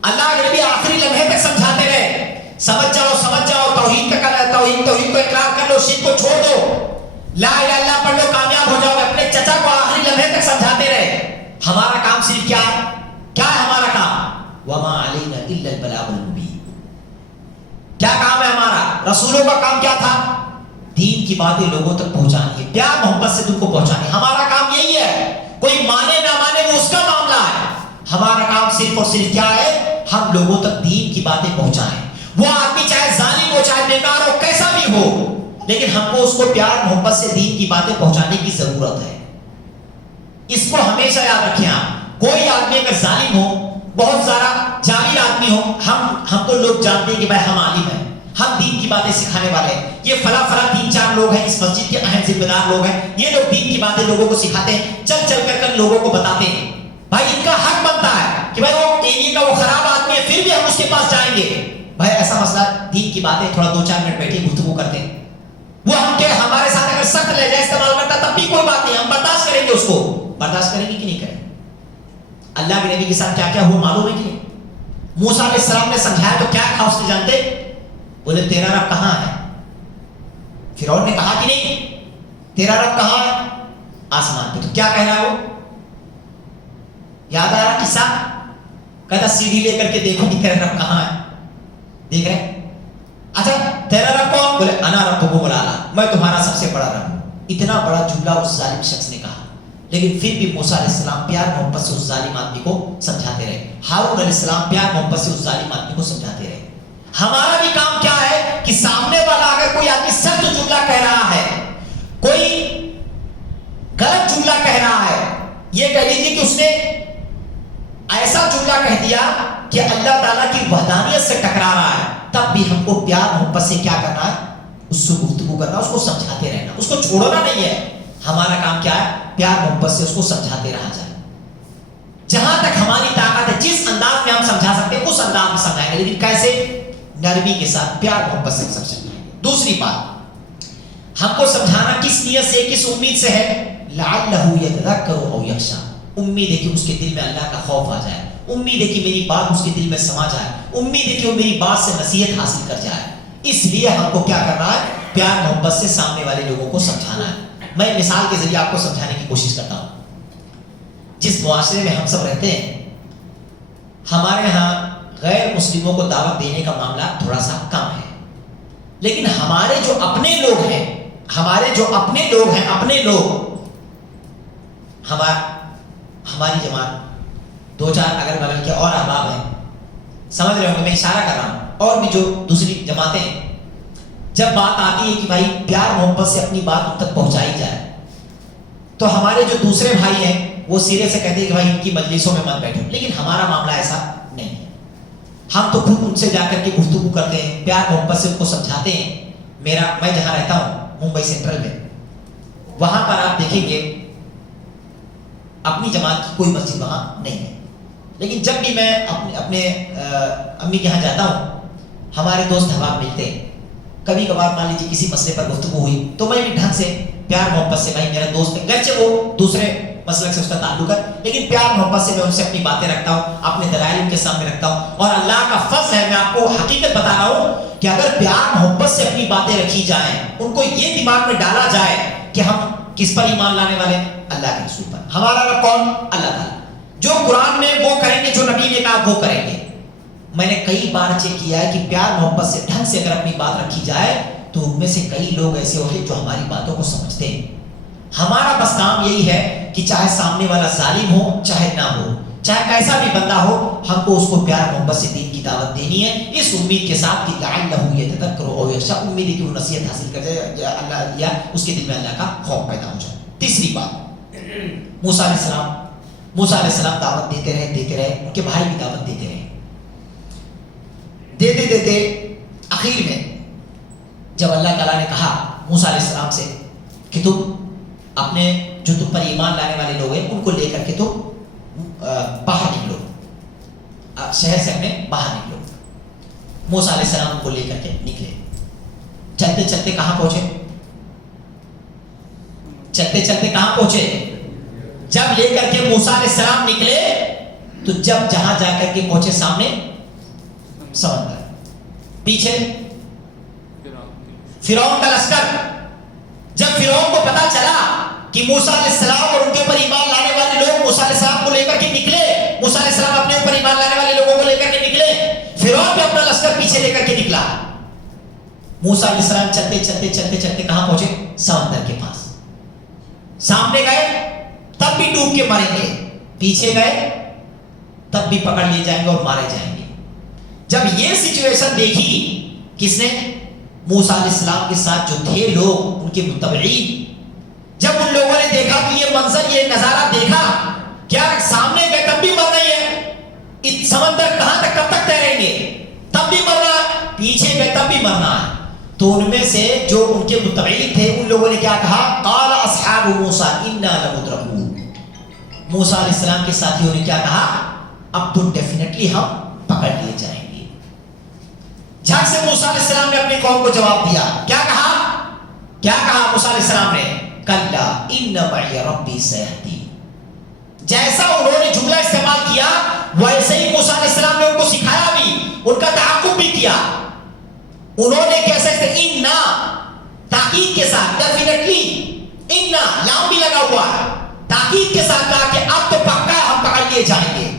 اللہ کے نبی آخری لمحے تک سمجھاتے رہے، سمجھ جاؤ، توحید کو اقرار کر لو، شرک کو چھوڑ دو، لا الہ الا اللہ پڑھ لو، کامیاب ہو جاؤ گے. اپنے چچا کو آخری لمحے تک سمجھاتے رہے. ہمارا کام صرف کیا ہے ہمارا کام؟ وما علینا الا البلاغ المبین. کیا کام ہے ہمارا؟ رسولوں کا کام کیا تھا؟ دین کی باتیں لوگوں تک پہنچانی ہے، پیار محبت سے تم کو پہنچانی. ہمارا کام یہی ہے. کوئی مانے نہ مانے وہ اس کا معاملہ ہے. ہمارا کام صرف اور صرف کیا ہے؟ ہم لوگوں تک دین کی باتیں پہنچائیں. وہ آدمی چاہے ظالم ہو، چاہے بیکار ہو، کیسا بھی ہو، لیکن ہم کو اس کو پیار محبت سے دین کی باتیں پہنچانے کی ضرورت ہے. اس کو ہمیشہ یاد رکھیں. آپ کوئی آدمی اگر ظالم ہو، بہت سارا جاہل آدمی ہو، ہم کو لوگ جانتے ہیں کہ بھائی ہم عالم ہیں، ہم دین کی باتیں سکھانے والے ہیں، یہ فلاں 3-4 لوگ ہیں، اس مسجد کے اہم ذمہ دار لوگ ہیں، یہ لوگ دین کی باتیں لوگوں کو سکھاتے ہیں، چل کر لوگوں کو بتاتے ہیں. بھائی ان کا حق بنتا ہے کہ بھائی وہ ایریا کا وہ خراب آدمی ہے، پھر بھی ہم اس کے پاس جائیں گے. بھائی ایسا مسئلہ، دین کی باتیں تھوڑا 2-4 منٹ بیٹھے گفتگو کرتے ہیں. وہ ہمارے ساتھ اگر سخت لہجہ استعمال کرتا تب بھی کوئی بات نہیں، ہم برداشت کریں گے. اس کو برداشت کریں گے کہ نہیں کریں؟ اللہ کے نبی کے ساتھ کیا کیا ہوا معلوم ہے کہ نہیں؟ موسیٰ علیہ السلام نے سمجھایا تو کیا کہا اس نے جانتے؟ بولے تیرا رب کہاں ہے؟ فرعون نے کہا کہ نہیں تیرا رب کہاں ہے؟ آسمان پہ. تو کیا کہہ رہا ہے وہ؟ یاد آ رہا قصہ؟ کہتا سی ڈی لے کر کے دیکھو کہ تیرا رب کہاں ہے. دیکھ رہے؟ اچھا تیرا رب کون؟ بولے انا ربکم الاعلی، میں تمہارا سب سے بڑا رب ہوں. اتنا بڑا جملہ اس ظالم شخص نے کہا، لیکن پھر بھی موسیٰ علیہ السلام پیار محبت سے اس ظالم آدمی کو سمجھاتے رہے. ہارون علیہ السلام پیار محبت سے اس ظالم آدمی کو سمجھاتے رہے. ہمارا بھی کام کیا ہے کہ سامنے والا اگر کوئی آدمی سخت جملہ کہہ رہا ہے، کوئی غلط جملہ کہہ رہا ہے، یہ کہہ لیجیے کہ اس نے ایسا جملہ کہہ دیا کہ اللہ تعالیٰ کی وحدانیت سے ٹکرا رہا ہے، تب بھی ہم کو پیار محبت سے کیا کرنا ہے؟ اس سے گفتگو کرنا، اس کو سمجھاتے رہنا، اس کو چھوڑنا نہیں ہے. ہمارا کام کیا ہے؟ پیار محبت سے اس کو سمجھاتے رہا جائے. جہاں تک ہماری طاقت ہے، جس انداز میں ہم سمجھا سکتے ہیں اس انداز میں سمجھائیں گے، لیکن کیسے؟ نرمی کے ساتھ، پیار محبت سے سمجھائیں گے. دوسری بات، ہم کو سمجھانا کس نیت سے، کس امید سے ہے؟ لعلہ یتذکر او یخشی. امید ہے کہ اس کے دل میں اللہ کا خوف آ جائے، امید ہے کہ میری بات اس کے دل میں سما جائے، امید ہے کہ وہ میری بات سے نصیحت حاصل کر جائے. اس لیے ہم کو کیا کرنا ہے؟ پیار محبت سے سامنے والے لوگوں کو سمجھانا ہے. میں مثال کے ذریعے آپ کو سمجھانے کی کوشش کرتا ہوں. جس معاشرے میں ہم سب رہتے ہیں، ہمارے ہاں غیر مسلموں کو دعوت دینے کا معاملہ تھوڑا سا کم ہے، لیکن ہمارے جو اپنے لوگ ہیں، اپنے لوگ ہماری جماعت 2-4 اگل بغل کے اور احباب ہیں، سمجھ رہے ہوں گے میں اشارہ کر رہا ہوں، اور بھی جو دوسری جماعتیں ہیں. جب بات آتی ہے کہ بھائی پیار محبت سے اپنی بات ان تک پہنچائی جائے، تو ہمارے جو دوسرے بھائی ہیں وہ سرے سے کہتے ہیں کہ بھائی ان کی مجلسوں میں مت بیٹھو. لیکن ہمارا معاملہ ایسا نہیں ہے. ہم تو خود ان سے جا کر کے گفتگو کرتے ہیں، پیار محبت سے ان کو سمجھاتے ہیں. میں جہاں رہتا ہوں ممبئی سینٹرل میں، وہاں پر آپ دیکھیں گے اپنی جماعت کی کوئی مسجد وہاں نہیں ہے، لیکن جب بھی میں اپنے امی کے یہاں جاتا ہوں، ہمارے دوست احباب ملتے ہیں. کبھی کبھار مان لیجیے کسی مسئلے پر گفتگو ہوئی تو میں بھی ڈھنگ سے پیار محبت سے، بھائی میرا دوست ہے، گرچہ وہ دوسرے مسلک سے اس کا تعلق ہے، لیکن پیار محبت سے میں ان سے اپنی باتیں رکھتا ہوں، اپنے دلائل ان کے سامنے رکھتا ہوں. اور اللہ کا فضل ہے، میں آپ کو حقیقت بتا رہا ہوں کہ اگر پیار محبت سے اپنی باتیں رکھی جائیں، ان کو یہ دماغ میں ڈالا جائے کہ ہم کس پر ایمان لانے والے ہیں؟ اللہ کے رسول پر. ہمارا رب کون؟ اللہ تعالیٰ. جو قرآن میں وہ کریں گے، جو نبی نے کہا وہ کریں گے. میں نے کئی بار چیک کیا ہے کہ پیار محبت سے ڈھنگ سے اگر اپنی بات رکھی جائے تو ان میں سے کئی لوگ ایسے ہوتے ہیں جو ہماری باتوں کو سمجھتے ہیں. ہمارا بس کام یہی ہے کہ چاہے سامنے والا ظالم ہو چاہے نہ ہو، چاہے کیسا بھی بندہ ہو، ہم کو اس کو پیار محبت سے دین کی دعوت دینی ہے، اس امید کے ساتھ کہ لعلہ یتذکر او یخشی، امید ہے کہ وہ نصیحت حاصل کر جائے، اللہ یا اس کے دل میں اللہ کا خوف پیدا ہو جائے. تیسری بات، موسیٰ علیہ السلام دعوت دیتے رہے، ان کے بھائی بھی دعوت دیتے رہے. دیتے اخیر میں جب اللہ تعالیٰ نے کہا موسیٰ علیہ السلام سے کہ تم اپنے جو تم پر ایمان لانے والے لوگ ہیں ان کو لے کر کے تم باہر نکلو، شہر سے اپنے باہر نکلو. موسیٰ علیہ السلام ان کو لے کر کے نکلے. چلتے چلتے کہاں پہنچے؟ کہاں پہنچے؟ جب لے کر کے موسیٰ علیہ السلام نکلے تو جب جہاں جا کر کے پہنچے سامنے سمندر، پیچھے فرعون کا لشکر. جب فرعون کو پتا چلا کہ موسیٰ علیہ السلام اور ان کے اوپر ایمان لانے والے لوگ موسیٰ علیہ السلام کو لے کر کے نکلے، موسیٰ علیہ السلام اپنے اوپر ایمان لانے والے لوگوں کو لے کر کے نکلے، فرعون بھی اپنا لشکر پیچھے لے کر کے نکلا. موسیٰ علیہ السلام چلتے کہاں پہنچے؟ سمندر کے پاس. سامنے گئے تب بھی ڈوب کے مریں گے، پیچھے گئے تب بھی پکڑ لیے جائیں گے اور مارے جائیں گے. جب یہ سچویشن دیکھی کس نے؟ موسیٰ علیہ السلام کے ساتھ جو تھے لوگ، ان کے متبعین. جب ان لوگوں نے دیکھا کہ یہ منظر، یہ نظارہ دیکھا، کیا سامنے گئے تب بھی مرنا ہی ہے، سمندر کہاں تک کب تک تیریں گے، تب بھی مرنا، پیچھے گئے تب بھی مرنا ہے. تو ان میں سے جو ان کے متبعین تھے ان لوگوں نے کیا کہا؟ قال اصحاب موسیٰ انا لمدرکون. موسیٰ علیہ السلام کے ساتھیوں نے کیا کہا؟ اب تو ڈیفینیٹلی ہم پکڑ لیے جائیں گے. جھٹ سے موسیٰ علیہ السلام نے اپنی قوم کو جواب دیا. کیا کہا موسیٰ علیہ السلام نے؟ کلا ان معی ربی سیہدین. جیسا انہوں نے جملہ استعمال کیا ویسے ہی موسیٰ علیہ السلام نے ان کو سکھایا بھی، ان کا تعاقب بھی کیا. انہوں نے کیسے انا، تاکید کے ساتھ، ڈیفینیٹلی، انا لام بھی لگا ہوا ہے، تاکید کے ساتھ کہا کہ اب تو پکا ہے ہم پکڑ لیے جائیں گے.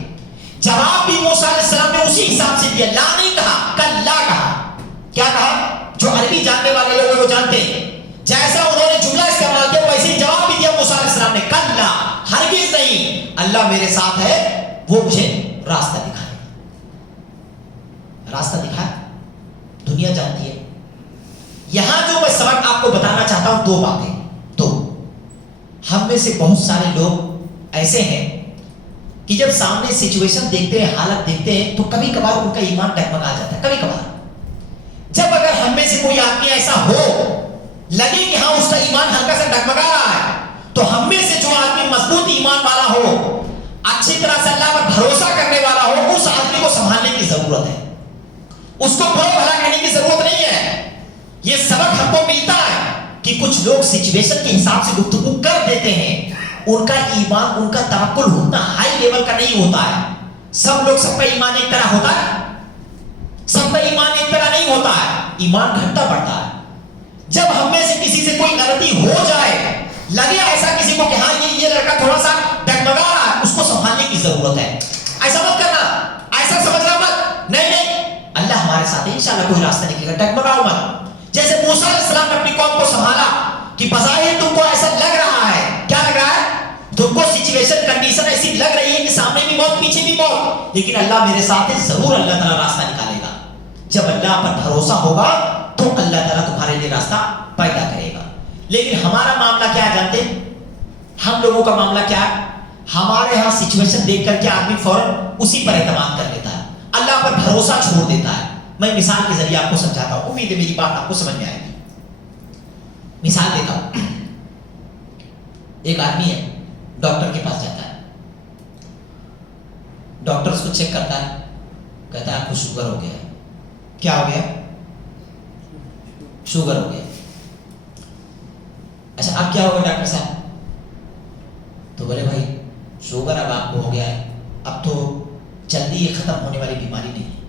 جواب بھی موسیٰ علیہ السلام نے اسی حساب سے دیا، لا نہیں کہا، کلا کہا. کیا کہا؟ جو عربی جاننے والے لوگ وہ جانتے ہیں، جیسا انہوں نے جملہ استعمال کیا ویسے ہی جواب بھی دیا موسیٰ علیہ السلام نے، کلا، ہرگز نہیں، اللہ میرے ساتھ ہے، وہ مجھے راستہ دکھائے. راستہ دکھائے، دنیا جانتی ہے. یہاں جو میں سبق آپ کو بتانا چاہتا ہوں دو باتیں. تو ہم میں سے بہت سارے لوگ ایسے ہیں کہ جب سامنے سچویشن دیکھتے ہیں، حالت دیکھتے ہیں، تو کبھی کبھار ان کا ایمان ڈگمگا جاتا ہے. کبھی کبھار جب اگر ہم میں سے کوئی آدمی ایسا ہو لگے کہ ہاں اس کا ایمان ہلکا سا ڈگمگا رہا ہے، تو ہم میں سے جو آدمی مضبوط ایمان والا ہو، اچھی طرح سے اللہ پر بھروسہ کرنے والا ہو، اس آدمی کو سنبھالنے کی ضرورت ہے. اس کو برا بھلا کہنے کی ضرورت نہیں ہے. یہ سبق ہم کو ملتا ہے کہ کچھ لوگ سچویشن کے حساب سے گفتگو کر دیتے ہیں، ان کا ایمان، ان کا توکل اتنا ہائی لیول کا نہیں ہوتا ہے. سب کا ایمان ایک طرح ہوتا ہے؟ سب کا ایمان ایک طرح نہیں ہوتا ہے، ایمان گھٹتا بڑھتا ہے. جب ہم میں سے کسی سے کوئی غلطی ہو جائے، لگے ایسا کسی کو کہ ہاں یہ لڑکا تھوڑا سا ڈگمگا رہا ہے، اس کو سنبھالنے کی ضرورت ہے. ایسا مت کرنا، ایسا سمجھنا مت، نہیں، اللہ ہمارے ساتھ ہے، انشاءاللہ کوئی راستہ نکلے گا، ڈگمگاؤ مت. جیسے موسیٰ علیہ السلام نے اپنی قوم کو سنبھالا کہ بظاہر تم کو ایسا لگ رہا ہے، کیا لگ رہا ہے؟ تم کو سچویشن کنڈیشن ایسی لگ رہی ہے کہ سامنے بھی موت پیچھے بھی موت، لیکن اللہ میرے ساتھ ہے، ضرور اللہ تعالیٰ راستہ نکالے گا. جب اللہ پر بھروسہ ہوگا تو اللہ تعالیٰ تمہارے لیے راستہ پیدا کرے گا. لیکن ہمارا معاملہ کیا ہے جانتے ہیں؟ ہم لوگوں کا معاملہ کیا ہے؟ ہمارے ہاں سچویشن دیکھ کر کے آدمی فوراً اسی پر اعتماد کر لیتا ہے، اللہ پر بھروسہ چھوڑ دیتا ہے. میں مثال کے ذریعے آپ کو سمجھاتا ہوں، امید ہے میری بات آپ کو سمجھ میں آئے گی. مثال دیتا ہوں. ایک آدمی ہے، ڈاکٹر کے پاس جاتا ہے، ڈاکٹر اس کو چیک کرتا ہے، کہتا ہے آپ کو شوگر ہو گیا ہے. کیا ہو گیا؟ شوگر ہو گیا. اچھا اب کیا ہوگا ڈاکٹر صاحب؟ تو بولے بھائی شوگر اب آپ کو ہو گیا ہے، اب تو جلدی یہ ختم ہونے والی بیماری نہیں ہے،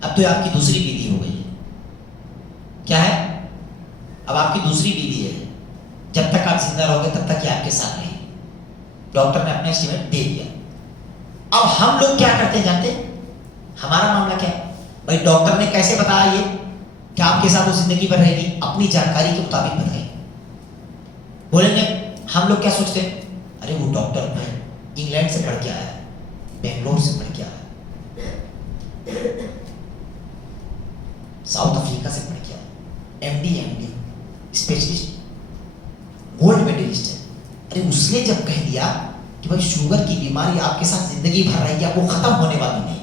اب تو آپ کی دوسری بیماری ہو گئی ہے. کیا ہے؟ اب آپ کی دوسری بیوی ہے، جب تک آپ زندہ رہو گے تب تک یہ آپ کے ساتھ رہے گی. ڈاکٹر نے اپنا اسٹیمیٹ دے دیا. اب ہم لوگ کیا کرتے ہیں جانتے؟ ہمارا معاملہ کیا ہے بھائی؟ ڈاکٹر نے کیسے بتایا یہ کہ آپ کے ساتھ وہ زندگی بھر رہے گی؟ اپنی جانکاری کے مطابق بتائیں. بولیں گے ہم لوگ کیا سوچتے ہیں؟ ارے وہ ڈاکٹر بھائی انگلینڈ سے پڑھ کے آیا ہے، بنگلور سے پڑھ کے آیا ہے، ساؤتھ افریقہ سے پڑھ کے آیا، M D specialist, gold medallist ہے. ارے اس نے جب کہہ دیا کہ بھائی شوگر کی بیماری آپ کے ساتھ زندگی بھر رہے گی، آپ کو ختم ہونے والی نہیں،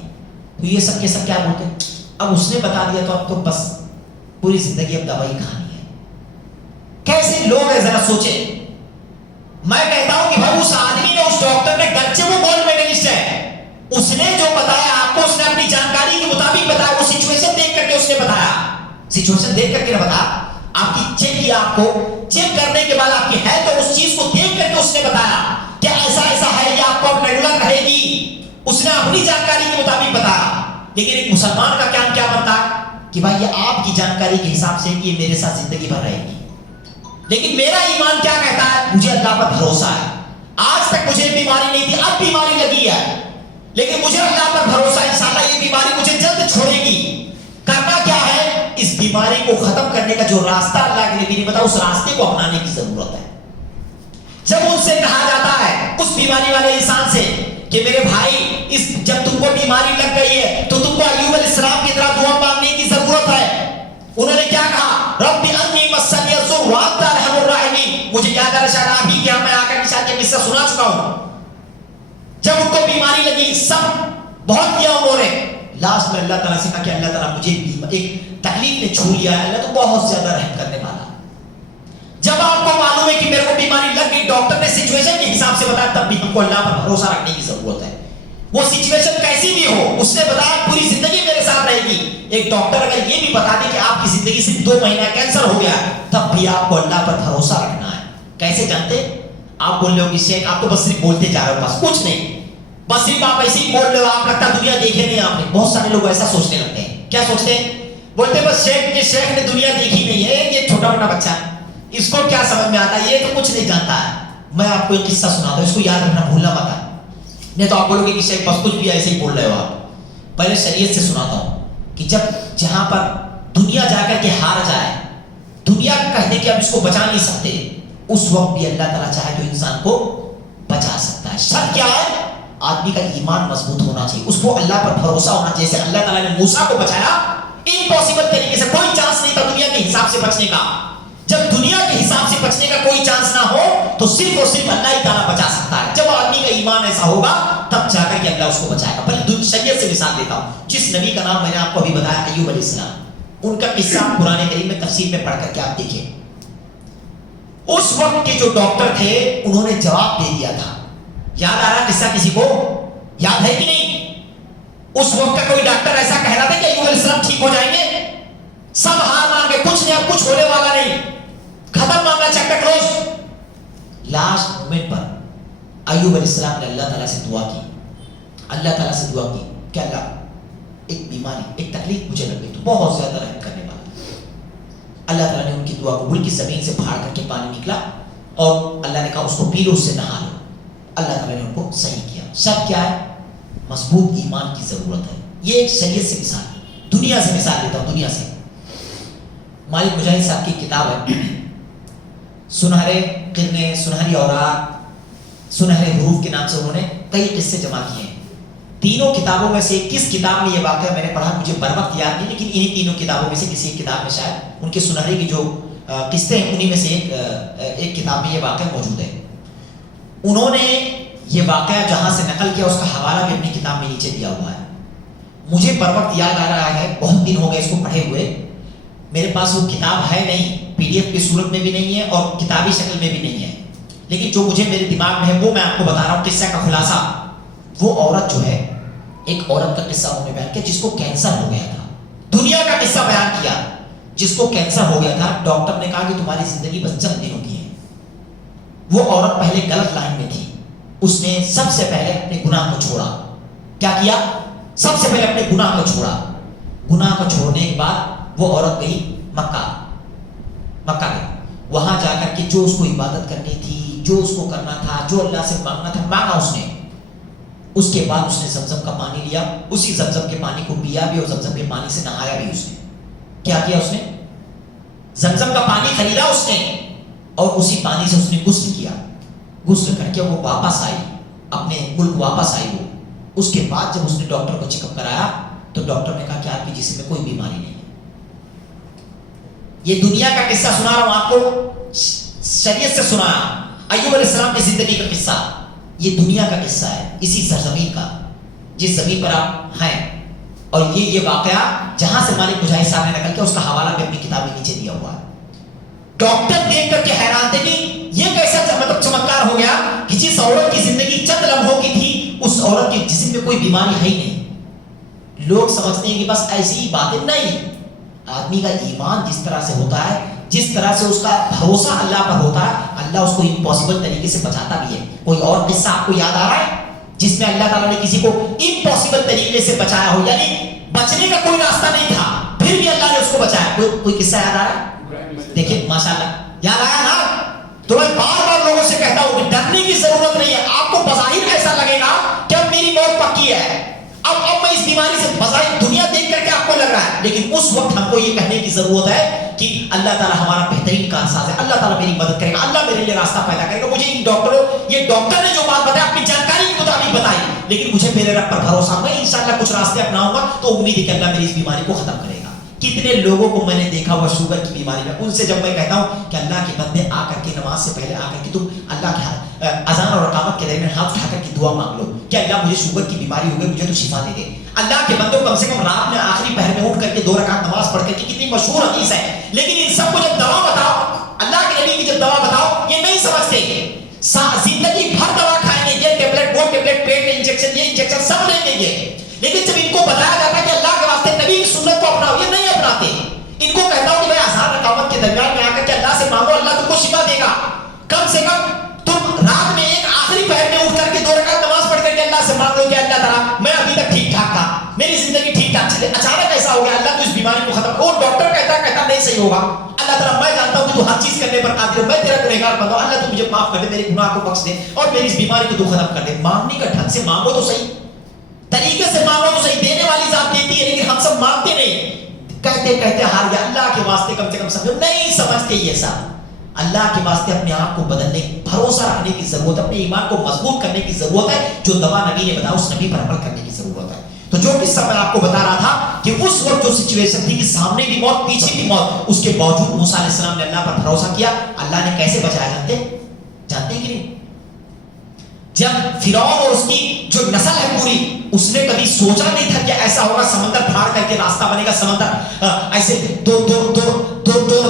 تو یہ سب کے سب کیا بولتے ہیں؟ اب اس نے بتا دیا تو اب تو بس پوری زندگی اب دوائی کھانی ہے. کیسے لوگ ہیں ذرا سوچیں. میں کہتا ہوں کہ بھائی اس آدمی نے، اس ڈاکٹر نے، گرچہ وہ گولڈ میڈلسٹ ہے، اس نے جو بتایا آپ کو، اس نے اپنی جانکاری کے مطابق بتایا. وہ سچویشن دیکھ کر کے اس نے بتایا، سچویشن دیکھ کر کے بتایا. آپ کی چیک کیا، آپ کو چیک کرنے کے بعد آپ کی ہے تو اس چیز کو دیکھ کر کے اس نے بتایا کہ ایسا ایسا ہے، یہ آپ کو اب ریگولر رہے گی. اس نے اپنی جانکاری کے مطابق بتایا. لیکن ایک مسلمان کا کام کیا بنتا ہے کہ بھائی یہ آپ کی جانکاری کے حساب سے یہ میرے ساتھ زندگی بھر رہے گی. لیکن میرا ایمان کیا کہتا ہے؟ مجھے اللہ پر بھروسہ ہے. آج تک مجھے بیماری نہیں تھی، اب بیماری لگی ہے، لیکن مجھے اللہ پر بھروسہ ہے انشاءاللہ یہ بیماری مجھے جلد چھوڑے گی. کرنا کیا ہے؟ اس بیماری کو ختم کرنے کا جو راستہ اللہ کے نبی نے بتایا، اس راستے کو اپنانے کی ضرورت ہے. جب ان سے کہا جاتا ہے اس بیماری والے انسان سے کہ میرے بھائی جب تم کو بیماری لگ گئی ہے تو تم کو ایوب علیہ السلام کی طرح دعا مانگنے کی ضرورت ہے. انہوں نے کیا کہا؟ رب انی مسنی الضر وانت ارحم الراحمین. مجھے یاد آ رہا ابھی کیا میں آ کر نشان کے قصہ سنا چکا ہوں. جب ان کو بیماری لگی، سب بہت کیا انہوں نے، لاسٹ میں اللہ تعالیٰ سے کہا کہ اللہ تعالیٰ مجھے ایک تکلیف نے چھو لیا ہے، اللہ تو بہت زیادہ رحم کرنے والا. جب آپ کو معلوم ہے کہ میرے کو بیماری لگ گئی، ڈاکٹر نے سچویشن کے حساب سے بتایا، تب بھی ہم کو اللہ پر بھروسہ رکھنے کی ضرورت ہے. وہ سچویشن کیسی بھی ہو، اس نے بتایا پوری زندگی میرے ساتھ رہے گی. ایک ڈاکٹر اگر یہ بھی بتا دے کہ آپ کی زندگی صرف 2 مہینہ کینسر ہو گیا، تب بھی آپ کو اللہ پر بھروسہ رکھنا ہے. کیسے جانتے؟ آپ بول رہے ہو کہ شیخ آپ تو بس صرف بولتے جا رہے ہو، بس کچھ نہیں، بس صرف آپ ایسے ہی بول رہے ہو، آپ لگتا دنیا دیکھے نہیں آپ نے. بہت سارے لوگ ایسا سوچنے لگتے ہیں. کیا سوچتے ہیں؟ بولتے بس شیخ نے دنیا دیکھی نہیں ہے، یہ چھوٹا موٹا بچہ ہے، اس کو کیا سمجھ میں آتا ہے، یہ تو کچھ نہیں جانتا ہے. میں آپ کو ایک قصہ سناتا ہوں، اس کو یاد رکھنا، بھولنا مت ہے. نہیں تو آپ بولو گے کہ شیخ بس کچھ بھی ایسے ہی بول رہے ہو آپ. پہلے شریعت سے سناتا ہوں کہ جب جہاں پر دنیا جا کر کے ہار جائے، دنیا کہہ دے کہ اب اس کو بچا نہیں سکتے، اس وقت بھی اللہ تعالیٰ چاہے تو انسان کو بچا سکتا ہے. شرط کیا ہے؟ آدمی کا ایمان مضبوط ہونا چاہیے، اس کو اللہ پر بھروسہ ہونا چاہیے. جیسے اللہ تعالیٰ نے موسیٰ کو بچایا، امپاسبل طریقے سے، کوئی چانس نہیں تھا دنیا کے حساب سے بچنے کا. جب دنیا کے حساب سے بچنے کا کوئی چانس نہ ہو تو صرف اور صرف اللہ ہی تعالیٰ بچا سکتا ہے. جب آدمی کا ایمان ایسا ہوگا تب جا کر کے اللہ اس کو بچائے گا. پہلے شریعت سے مثال دیتا ہوں. جس نبی کا نام میں نے آپ کو ابھی بتایا، ایوب علیہ السلام، ان کا قصہ قرآن کریم میں تفسیر میں پڑھ کر کے آپ دیکھیں. اس وقت کے جو ڈاکٹر تھے انہوں نے جواب دے دیا تھا. یاد آ رہا قصہ کسی کو؟ یاد ہے کہ نہیں؟ اس وقت کا کوئی ڈاکٹر ایسا کہہ رہا تھا کہ ایوب علیہ السلام ٹھیک ہو جائیں گے. سب ہار مان کے کچھ نہیں، اب کچھ ہونے والا نہیں، ختم معاملہ، چیپٹر کلوز. لاسٹ مومنٹ پر ایوب علیہ السلام نے اللہ تعالیٰ سے دعا کی. اللہ تعالیٰ سے دعا کی کہ اللہ ایک بیماری، ایک تکلیف مجھے لگ گئی، تو بہت زیادہ رحم کرنے والا. اللہ تعالیٰ نے ان کی دعا قبول کی، زمین سے پھاڑ کر کے پانی نکلا اور اللہ نے کہا اس کو پی لو، اس سے نہا لو. اللہ تعالیٰ نے ان کو صحیح کیا. سب کیا ہے؟ مضبوط ایمان کی ضرورت ہے. یہ ایک شریعت سے مثال ہے. دنیا سے مثال دیتا ہوں، دنیا سے. مالک مجاہد صاحب کی کتاب ہے سنہرے قرنیں، سنہری اوراق، سنہرے حروف کے نام سے انہوں نے کئی قصے جمع کیے ہیں. تینوں کتابوں میں سے کس کتاب میں یہ واقعہ میں نے پڑھا مجھے بر وقت یاد نہیں، لیکن انہی تینوں کتابوں میں سے کسی ایک کتاب میں شاید ان کے سنہرے کی جو قصے ہیں انہی میں سے ایک کتاب میں یہ واقعہ موجود ہے. انہوں نے یہ واقعہ جہاں سے نقل کیا اس کا حوالہ بھی اپنی کتاب میں نیچے دیا ہوا ہے. مجھے بر وقت یاد آ رہا ہے، بہت دن ہو گئے اس کو پڑھے ہوئے، میرے پاس وہ کتاب ہے نہیں، پی ڈی ایف کی صورت میں بھی نہیں ہے اور کتابی شکل میں بھی نہیں ہے، لیکن جو مجھے میرے دماغ میں ہے وہ میں آپ کو بتا رہا ہوں. قصہ کا خلاصہ، وہ عورت جو ہے، ایک عورت کا قصہ انہوں نے بیان کیا جس کو کینسر ہو گیا تھا. دنیا کا قصہ بیان کیا جس کو کینسر ہو گیا تھا. ڈاکٹر نے کہا کہ تمہاری زندگی بس چند دنوں کی ہے. وہ عورت پہلے غلط لائن میں تھی، اس نے سب سے پہلے اپنے گناہ کو چھوڑا. کیا کیا؟ سب سے پہلے اپنے گناہ کو چھوڑا. گناہ کو چھوڑنے کے بعد وہ عورت گئی مکہ گیا. وہاں جا کر کے جو اس کو عبادت کرنی تھی, جو اس کو کرنا تھا, جو اللہ سے مانگنا تھا, مانگا اس نے. اس کے بعد اس نے زمزم کا پانی لیا, اسی زمزم کے پانی کو پیا بھی اور زمزم کے پانی سے نہایا بھی. اس نے کیا کیا؟ اس نے زمزم کا پانی خریدا اس نے اور اسی پانی سے اس نے غسل کیا. غسل کر کے وہ واپس آئی, اپنے ملک واپس آئی. وہ اس کے بعد جب اس نے ڈاکٹر کو چیک اپ کرایا تو ڈاکٹر نے کہا کہ آپ کے جسم میں کوئی بیماری نہیں ہے. یہ دنیا کا قصہ سنا رہا ہوں آپ کو, شریعت سے سنایا. ایوب علیہ السلام کی زندگی کا قصہ, یہ دنیا کا قصہ ہے, اسی سرزمین کا جس زمین پر آپ ہیں. اور یہ واقعہ جہاں سے مالک مجاہد صاحب نے نقل کیا, اس کا حوالہ میں اپنی کتاب میں نیچے دیا ہوا ہے. ڈاکٹر دیکھ کر کے حیران تھے کہ یہ کیسا چمتکار ہو گیا کہ جس عورت کی زندگی چند لمحوں کی تھی, اس عورت کے جسم میں کوئی بیماری ہے ہی نہیں. لوگ سمجھتے ہیں کہ بس ایسی ہی باتیں. نہیں, آدمی کا ایمان جس طرح سے ہوتا ہے, جس طرح سے اس کا بھروسہ اللہ پر ہوتا ہے, اللہ اس کو امپاسبل طریقے سے بچاتا بھی ہے. کوئی اور قصہ آپ کو یاد آ رہا ہے جس میں اللہ تعالیٰ نے کسی کو امپاسبل طریقے سے بچایا ہو, یعنی بچنے کا کوئی راستہ نہیں تھا, پھر بھی اللہ نے اس کو بچایا؟ کوئی قصہ یاد آ رہا ہے؟ دیکھیں ماشاءاللہ یاد آیا نا. تو میں بار بار لوگوں سے کہتا ہوں کہ ڈرنے کی ضرورت نہیں ہے. آپ کو بظاہر ایسا لگے گا کہ اب میری موت پکی ہے, اب میں اس بیماری سے بظاہر دنیا دیکھ کر کے آپ کو لگ رہا ہے, لیکن اس وقت ہم کو یہ کہنے کی ضرورت ہے کہ اللہ تعالیٰ ہمارا بہترین کارساز ہے, اللہ تعالیٰ میری مدد کرے گا, اللہ میرے لیے راستہ پیدا کرے گا. مجھے یہ ڈاکٹر نے جو بات بتائی اپنی جانکاری کے مطابق بتائی, لیکن مجھے میرے رب پر بھروسہ, میں انشاءاللہ کچھ راستے اپناؤں گا تو امید ہے کہ اللہ میری اس بیماری کو ختم کرے گا. کتنے لوگوں کو میں نے دیکھا ہوا شوگر کی بیماری میں, ان سے جب میں کہتا ہوں کہ اللہ کے بندے آ کر کے نماز سے پہلے آ کر کے تم اللہ کے اذان اور اقامت کے درمیان ہاتھ اٹھا کر کے دعا مانگ لو کہ اللہ مجھے شوگر کی بیماری ہو گئی, مجھے تو شفا دے دے. اللہ کے بندوں کم سے کم رات میں آخری پہر میں اٹھ کر کے 2 رکعت نماز پڑھ کر کے, کتنی مشہور حدیث ہے. لیکن ان سب کو جب دوا بتاؤ, اللہ کے نبی کی جب دوا بتاؤ, یہ نہیں سمجھتے. زندگی بھر دوا کھائیں گے, یہ ٹیبلٹ وہ ٹیبلٹ, پیٹ میں انجیکشن یہ انجیکشن سب لیں گے, لیکن جب ان کو بتایا جاتا ہے کہ اللہ کے واسطے نبی کی سنت کو اپناؤ, یہ نہیں اپناتے. ان کو کہتا ہوں کہ بھائی اذان اقامت کے درمیان میں آ کر کے اللہ سے مانگو, اللہ تم کو شفا دے گا. کم سے کم تم رات میں ایک آخری پہر میں اٹھ کر کے 2 رکعت نماز پڑھ کر کے اللہ سے مانگ لو کہ اللہ تعالیٰ میں ابھی تک ٹھیک ٹھاک تھا, میری زندگی ٹھیک ٹھاک چلے, اچانک ایسا ہو گیا, اللہ تو اس بیماری کو ختم. اور ڈاکٹر کہتا نہیں صحیح ہوگا, اللہ تعالیٰ میں جانتا ہوں کہ تو ہر چیز کرنے پر قادر ہو, میں تیرا گنہگار بندہ ہوں, اللہ تو مجھے معاف کر دے, میرے گناہ کو بخش دے اور میری اس بیماری کو تو ختم کر دے. مانگنے کا ڈھنگ سے مانگو تو صحیح, طریقے سے مانگو تو صحیح. دینے والی ذات دیتی ہے, لیکن ہم سب مانگتے نہیں, کہتے ہار گیا. اللہ کے واسطے کم سے کم سمجھو, نہیں سمجھتے یہ سب. اللہ کے واسطے اپنے آپ کو بدلنے, بھروسہ رکھنے کی ضرورت ہے, اپنے ایمان کو مضبوط کرنے کی ضرورت ہے. جو دوا نبی نے بتایا اس نبی پر عمل کرنے کی ضرورت ہے. تو جو قصہ میں آپ کو بتا رہا تھا کہ اس وقت جو سچویشن تھی کہ سامنے بھی موت پیچھے بھی موت, اس کے باوجود موسیٰ علیہ السلام نے اللہ پر بھروسہ کیا. اللہ نے کیسے بچایا جانتے کہ نہیں؟ جب فرعون اور اس کی جو نسل ہے پوری, اس نے کبھی سوچا نہیں تھا کہ ایسا ہوگا, سمندر پھاڑ کر کے راستہ بنے گا, سمندر ایسے دو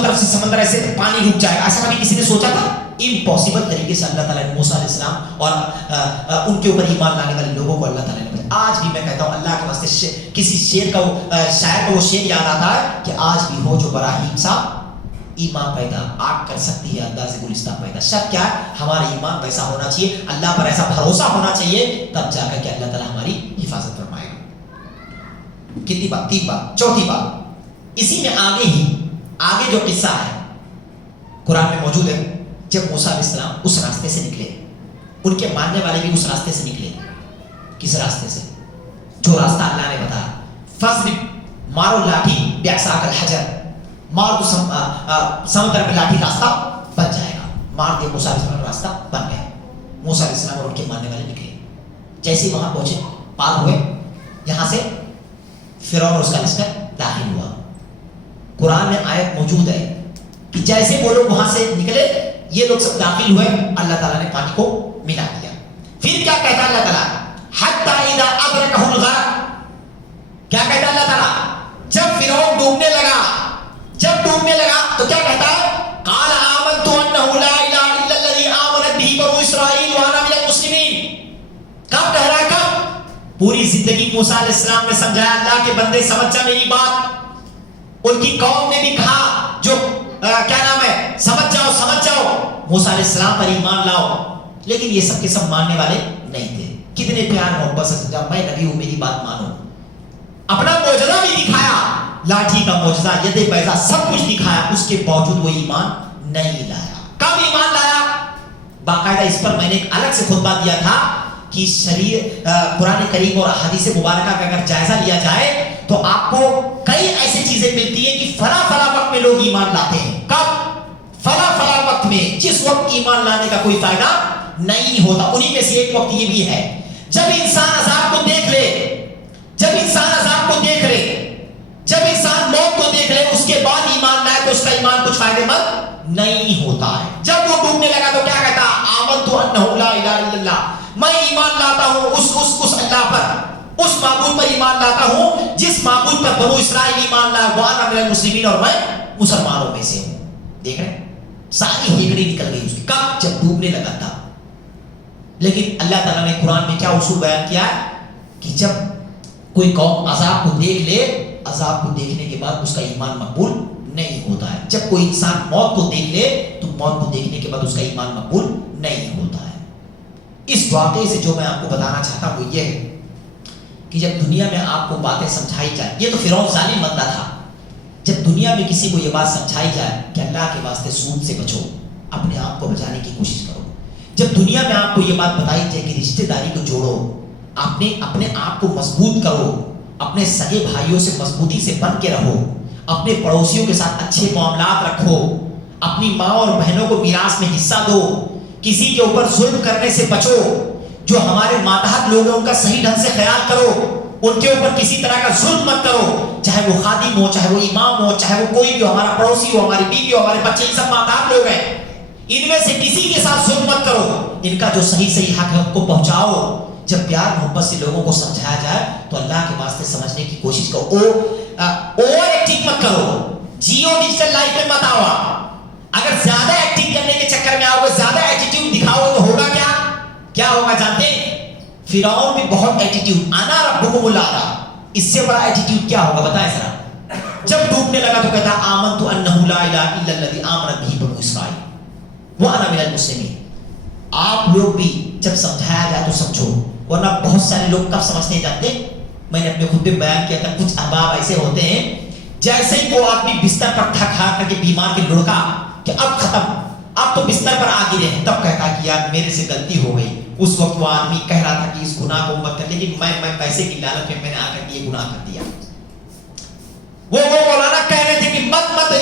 طرف سے سمندر ایسے پانی رک جائے گا, ایسا کبھی کسی نے سوچا تھا؟ امپاسبل طریقے سے اللہ تعالیٰ نے موسیٰ علیہ السلام اور ان کے اوپر ایمان لانے والے لوگوں کو اللہ تعالیٰ نے بچایا. آج بھی میں کہتا ہوں اللہ کے واسطے کسی شعر کا شاعر کو وہ شعر یاد آتا ہے کہ آج بھی ہو جو براہیم صاحب ایمان پیدا, آگ کر سکتی ہے انداز گلستان پیدا. شک کیا ہے, ہمارا ایمان ویسا ہونا چاہیے, اللہ پر ایسا بھروسہ ہونا چاہیے, تب جا کر کے اللہ تعالیٰ ہماری حفاظت فرمائے گا. کتنی بات؟ 3 بات. چوتھی بات, اسی میں آگے جو قصہ ہے قرآن میں موجود ہے, جب موسیٰ علیہ السلام اس راستے سے نکلے, ان کے ماننے والے بھی اس راستے سے نکلے. کس راستے سے؟ جو راستہ اللہ نے بتایا, فضرب مارو لاٹھی بعصاک الحجر, مار تو سمندر پہ لاٹھی راستہ بن جائے گا. مار دے, موسیٰ علیہ السلام کا راستہ بن گیا. موسیٰ علیہ السلام اور ان کے ماننے والے نکلے. جیسے وہاں پہنچے, پار ہوئے, یہاں سے فرعون اور اس کا لشکر داخل ہوا. قرآن میں آیت موجود ہے کہ جیسے وہ لوگ وہاں سے نکلے, یہ لوگ سب داخل ہوئے, اللہ تعالیٰ نے پانی کو ملا دیا. پھر کیا کہتا اللہ تعالیٰ؟ حتی اذا ادرکہ الغرق, کیا کہتا اللہ تعالیٰ؟ جب فرعون ڈوبنے لگا تو کیا کہتا ہے؟ قال آمنت انہ لا الہ الا الذی آمنت بہ بنو اسرائیل وانا من المسلمین. کب کہہ رہا ہے؟ کب؟ پوری زندگی موسیٰ علیہ السلام نے سمجھایا, اللہ کے بندے سمجھ جا میری بات. ان کی قوم نے بھی کہا جو کیا نام ہے, سمجھ جاؤ موسیٰ علیہ السلام پر ایمان لاؤ, لیکن یہ سب کے سب ماننے والے نہیں تھے. کتنے پیار محبت سے سمجھا, میں نبی ہوں, میری بات مانو. اپنا معجزہ بھی دکھایا, لاٹھی کا معجزہ, ید بیضا, سب کچھ دکھایا, اس کے باوجود وہ ایمان نہیں لایا. کب ایمان لایا؟ باقاعدہ اس پر میں نے ایک الگ سے خطبہ دیا تھا کہ قرآن کریم اور احادیث مبارکہ کا اگر جائزہ لیا جائے تو آپ کو کئی ایسی چیزیں ملتی ہیں کہ فلاں وقت میں لوگ ایمان لاتے ہیں. کب؟ فلاں وقت میں, جس وقت ایمان لانے کا کوئی فائدہ نہیں ہوتا. انہی میں سے ایک وقت یہ بھی ہے جب انسان عذاب کو دیکھ لے, جب انسان عذاب کو دیکھ لے, جب انسان موت کو دیکھ لے, اس کے بعد ایمان لائے تو اس کا ایمان کچھ فائدے مند نہیں ہوتا ہے. جب وہ ڈوبنے لگا تو کیا کہتا؟ آمنت انہ لا الہ الا اللہ, میں ایمان لاتا ہوں اس اللہ پر, اس معبود پر ایمان لاتا ہوں جس معبود پر بنو اسرائیل ایمان لائے, وانا من المسلمین, اور میں مسلمانوں میں سے ہوں. دیکھ رہے ہیں ساری ہیگڑی نکل گئی اس کی. کب؟ جب ڈوبنے لگا تھا. لیکن اللہ تعالیٰ نے قرآن میں کیا اصول بیان کیا ہے کہ جب کوئی قوم عذاب کو دیکھ لے, عذاب کو دیکھنے کے بعد اس کا ایمان مقبول نہیں ہوتا ہے. جب کوئی انسان موت کو دیکھ لے تو موت کو دیکھنے کے بعد اس کا ایمان مقبول نہیں ہوتا ہے. اس واقعے سے جو میں آپ کو بتانا چاہتا ہوں وہ یہ ہے کہ جب دنیا میں آپ کو باتیں سمجھائی جائے, یہ تو فرعون ظالم بندہ تھا, جب دنیا میں کسی کو یہ بات سمجھائی جائے کہ اللہ کے واسطے سود سے بچو, اپنے آپ کو بچانے کی کوشش کرو, جب دنیا میں آپ کو یہ بات بتائی جائے کہ رشتہ داری کو جوڑو, اپنے آپ کو مضبوط کرو, اپنے سگے بھائیوں سے مضبوطی سے بن کے رہو, اپنے پڑوسیوں کے ساتھ اچھے معاملات رکھو, اپنی ماں اور بہنوں کو میراث میں حصہ دو, کسی کے اوپر ظلم کرنے سے بچو, جو ہمارے ماتحت لوگ ہیں ان کا صحیح ڈھنگ سے خیال کرو, ان کے اوپر کسی طرح کا ظلم مت کرو, چاہے وہ خادم ہو, چاہے وہ امام ہو, چاہے وہ کوئی بھی ہو, ہمارا پڑوسی ہو, ہماری بیوی ہو, ہمارے بچے, یہ سب ماتحت لوگ ہیں, ان میں سے کسی کے ساتھ ظلم مت کرو, ان کا جو صحیح حق ہے ان کو پہنچاؤ. جب پیار محبت سے لوگوں کو سمجھایا جائے تو اللہ کے واسطے سمجھنے کی کوشش کرو, اوور ایکٹنگ مت کرو, جیو ڈیجیٹل لائف میں مت آؤ. اگر زیادہ ایکٹنگ کرنے کے چکر میں آؤ گے, زیادہ ایٹیٹیوڈ دکھاؤ گے تو ہوگا کیا ہوگا جانتے ہیں؟ فرعون بھی بہت ایٹیٹیوڈ, انا ربکم الاعلی, اس سے بڑا ایٹیٹیوڈ کیا ہوگا بتائیں ذرا. جب ڈوبنے لگا تو کہتا آمنت انہ لا الہ الا الذی آمنت بہ بنو اسرائیل وانا من المسلمین. آپ لوگ بھی جب سمجھایا جائے تو سمجھو, ورنہ بہت سارے لوگ کب سمجھتے جانتے, میں نے اپنے خطبے میں بیان کیا تھا, کچھ احباب ایسے ہوتے ہیں جیسے ہی وہ آدمی بستر پر تھک ہار کر کے بیمار کے لڑکا کہ اب ختم, اب تو بستر پر آ گرے ہیں, تب کہتا کہ یار میرے سے غلطی ہو گئی. اس وقت وہ آدمی کہہ رہا تھا کہ اس گناہ کو مت کر, لیکن میں پیسے کی لالچ میں نے آ کر کے یہ گناہ کر دیا. وہ مولانا کہہ رہے تھے کہ مت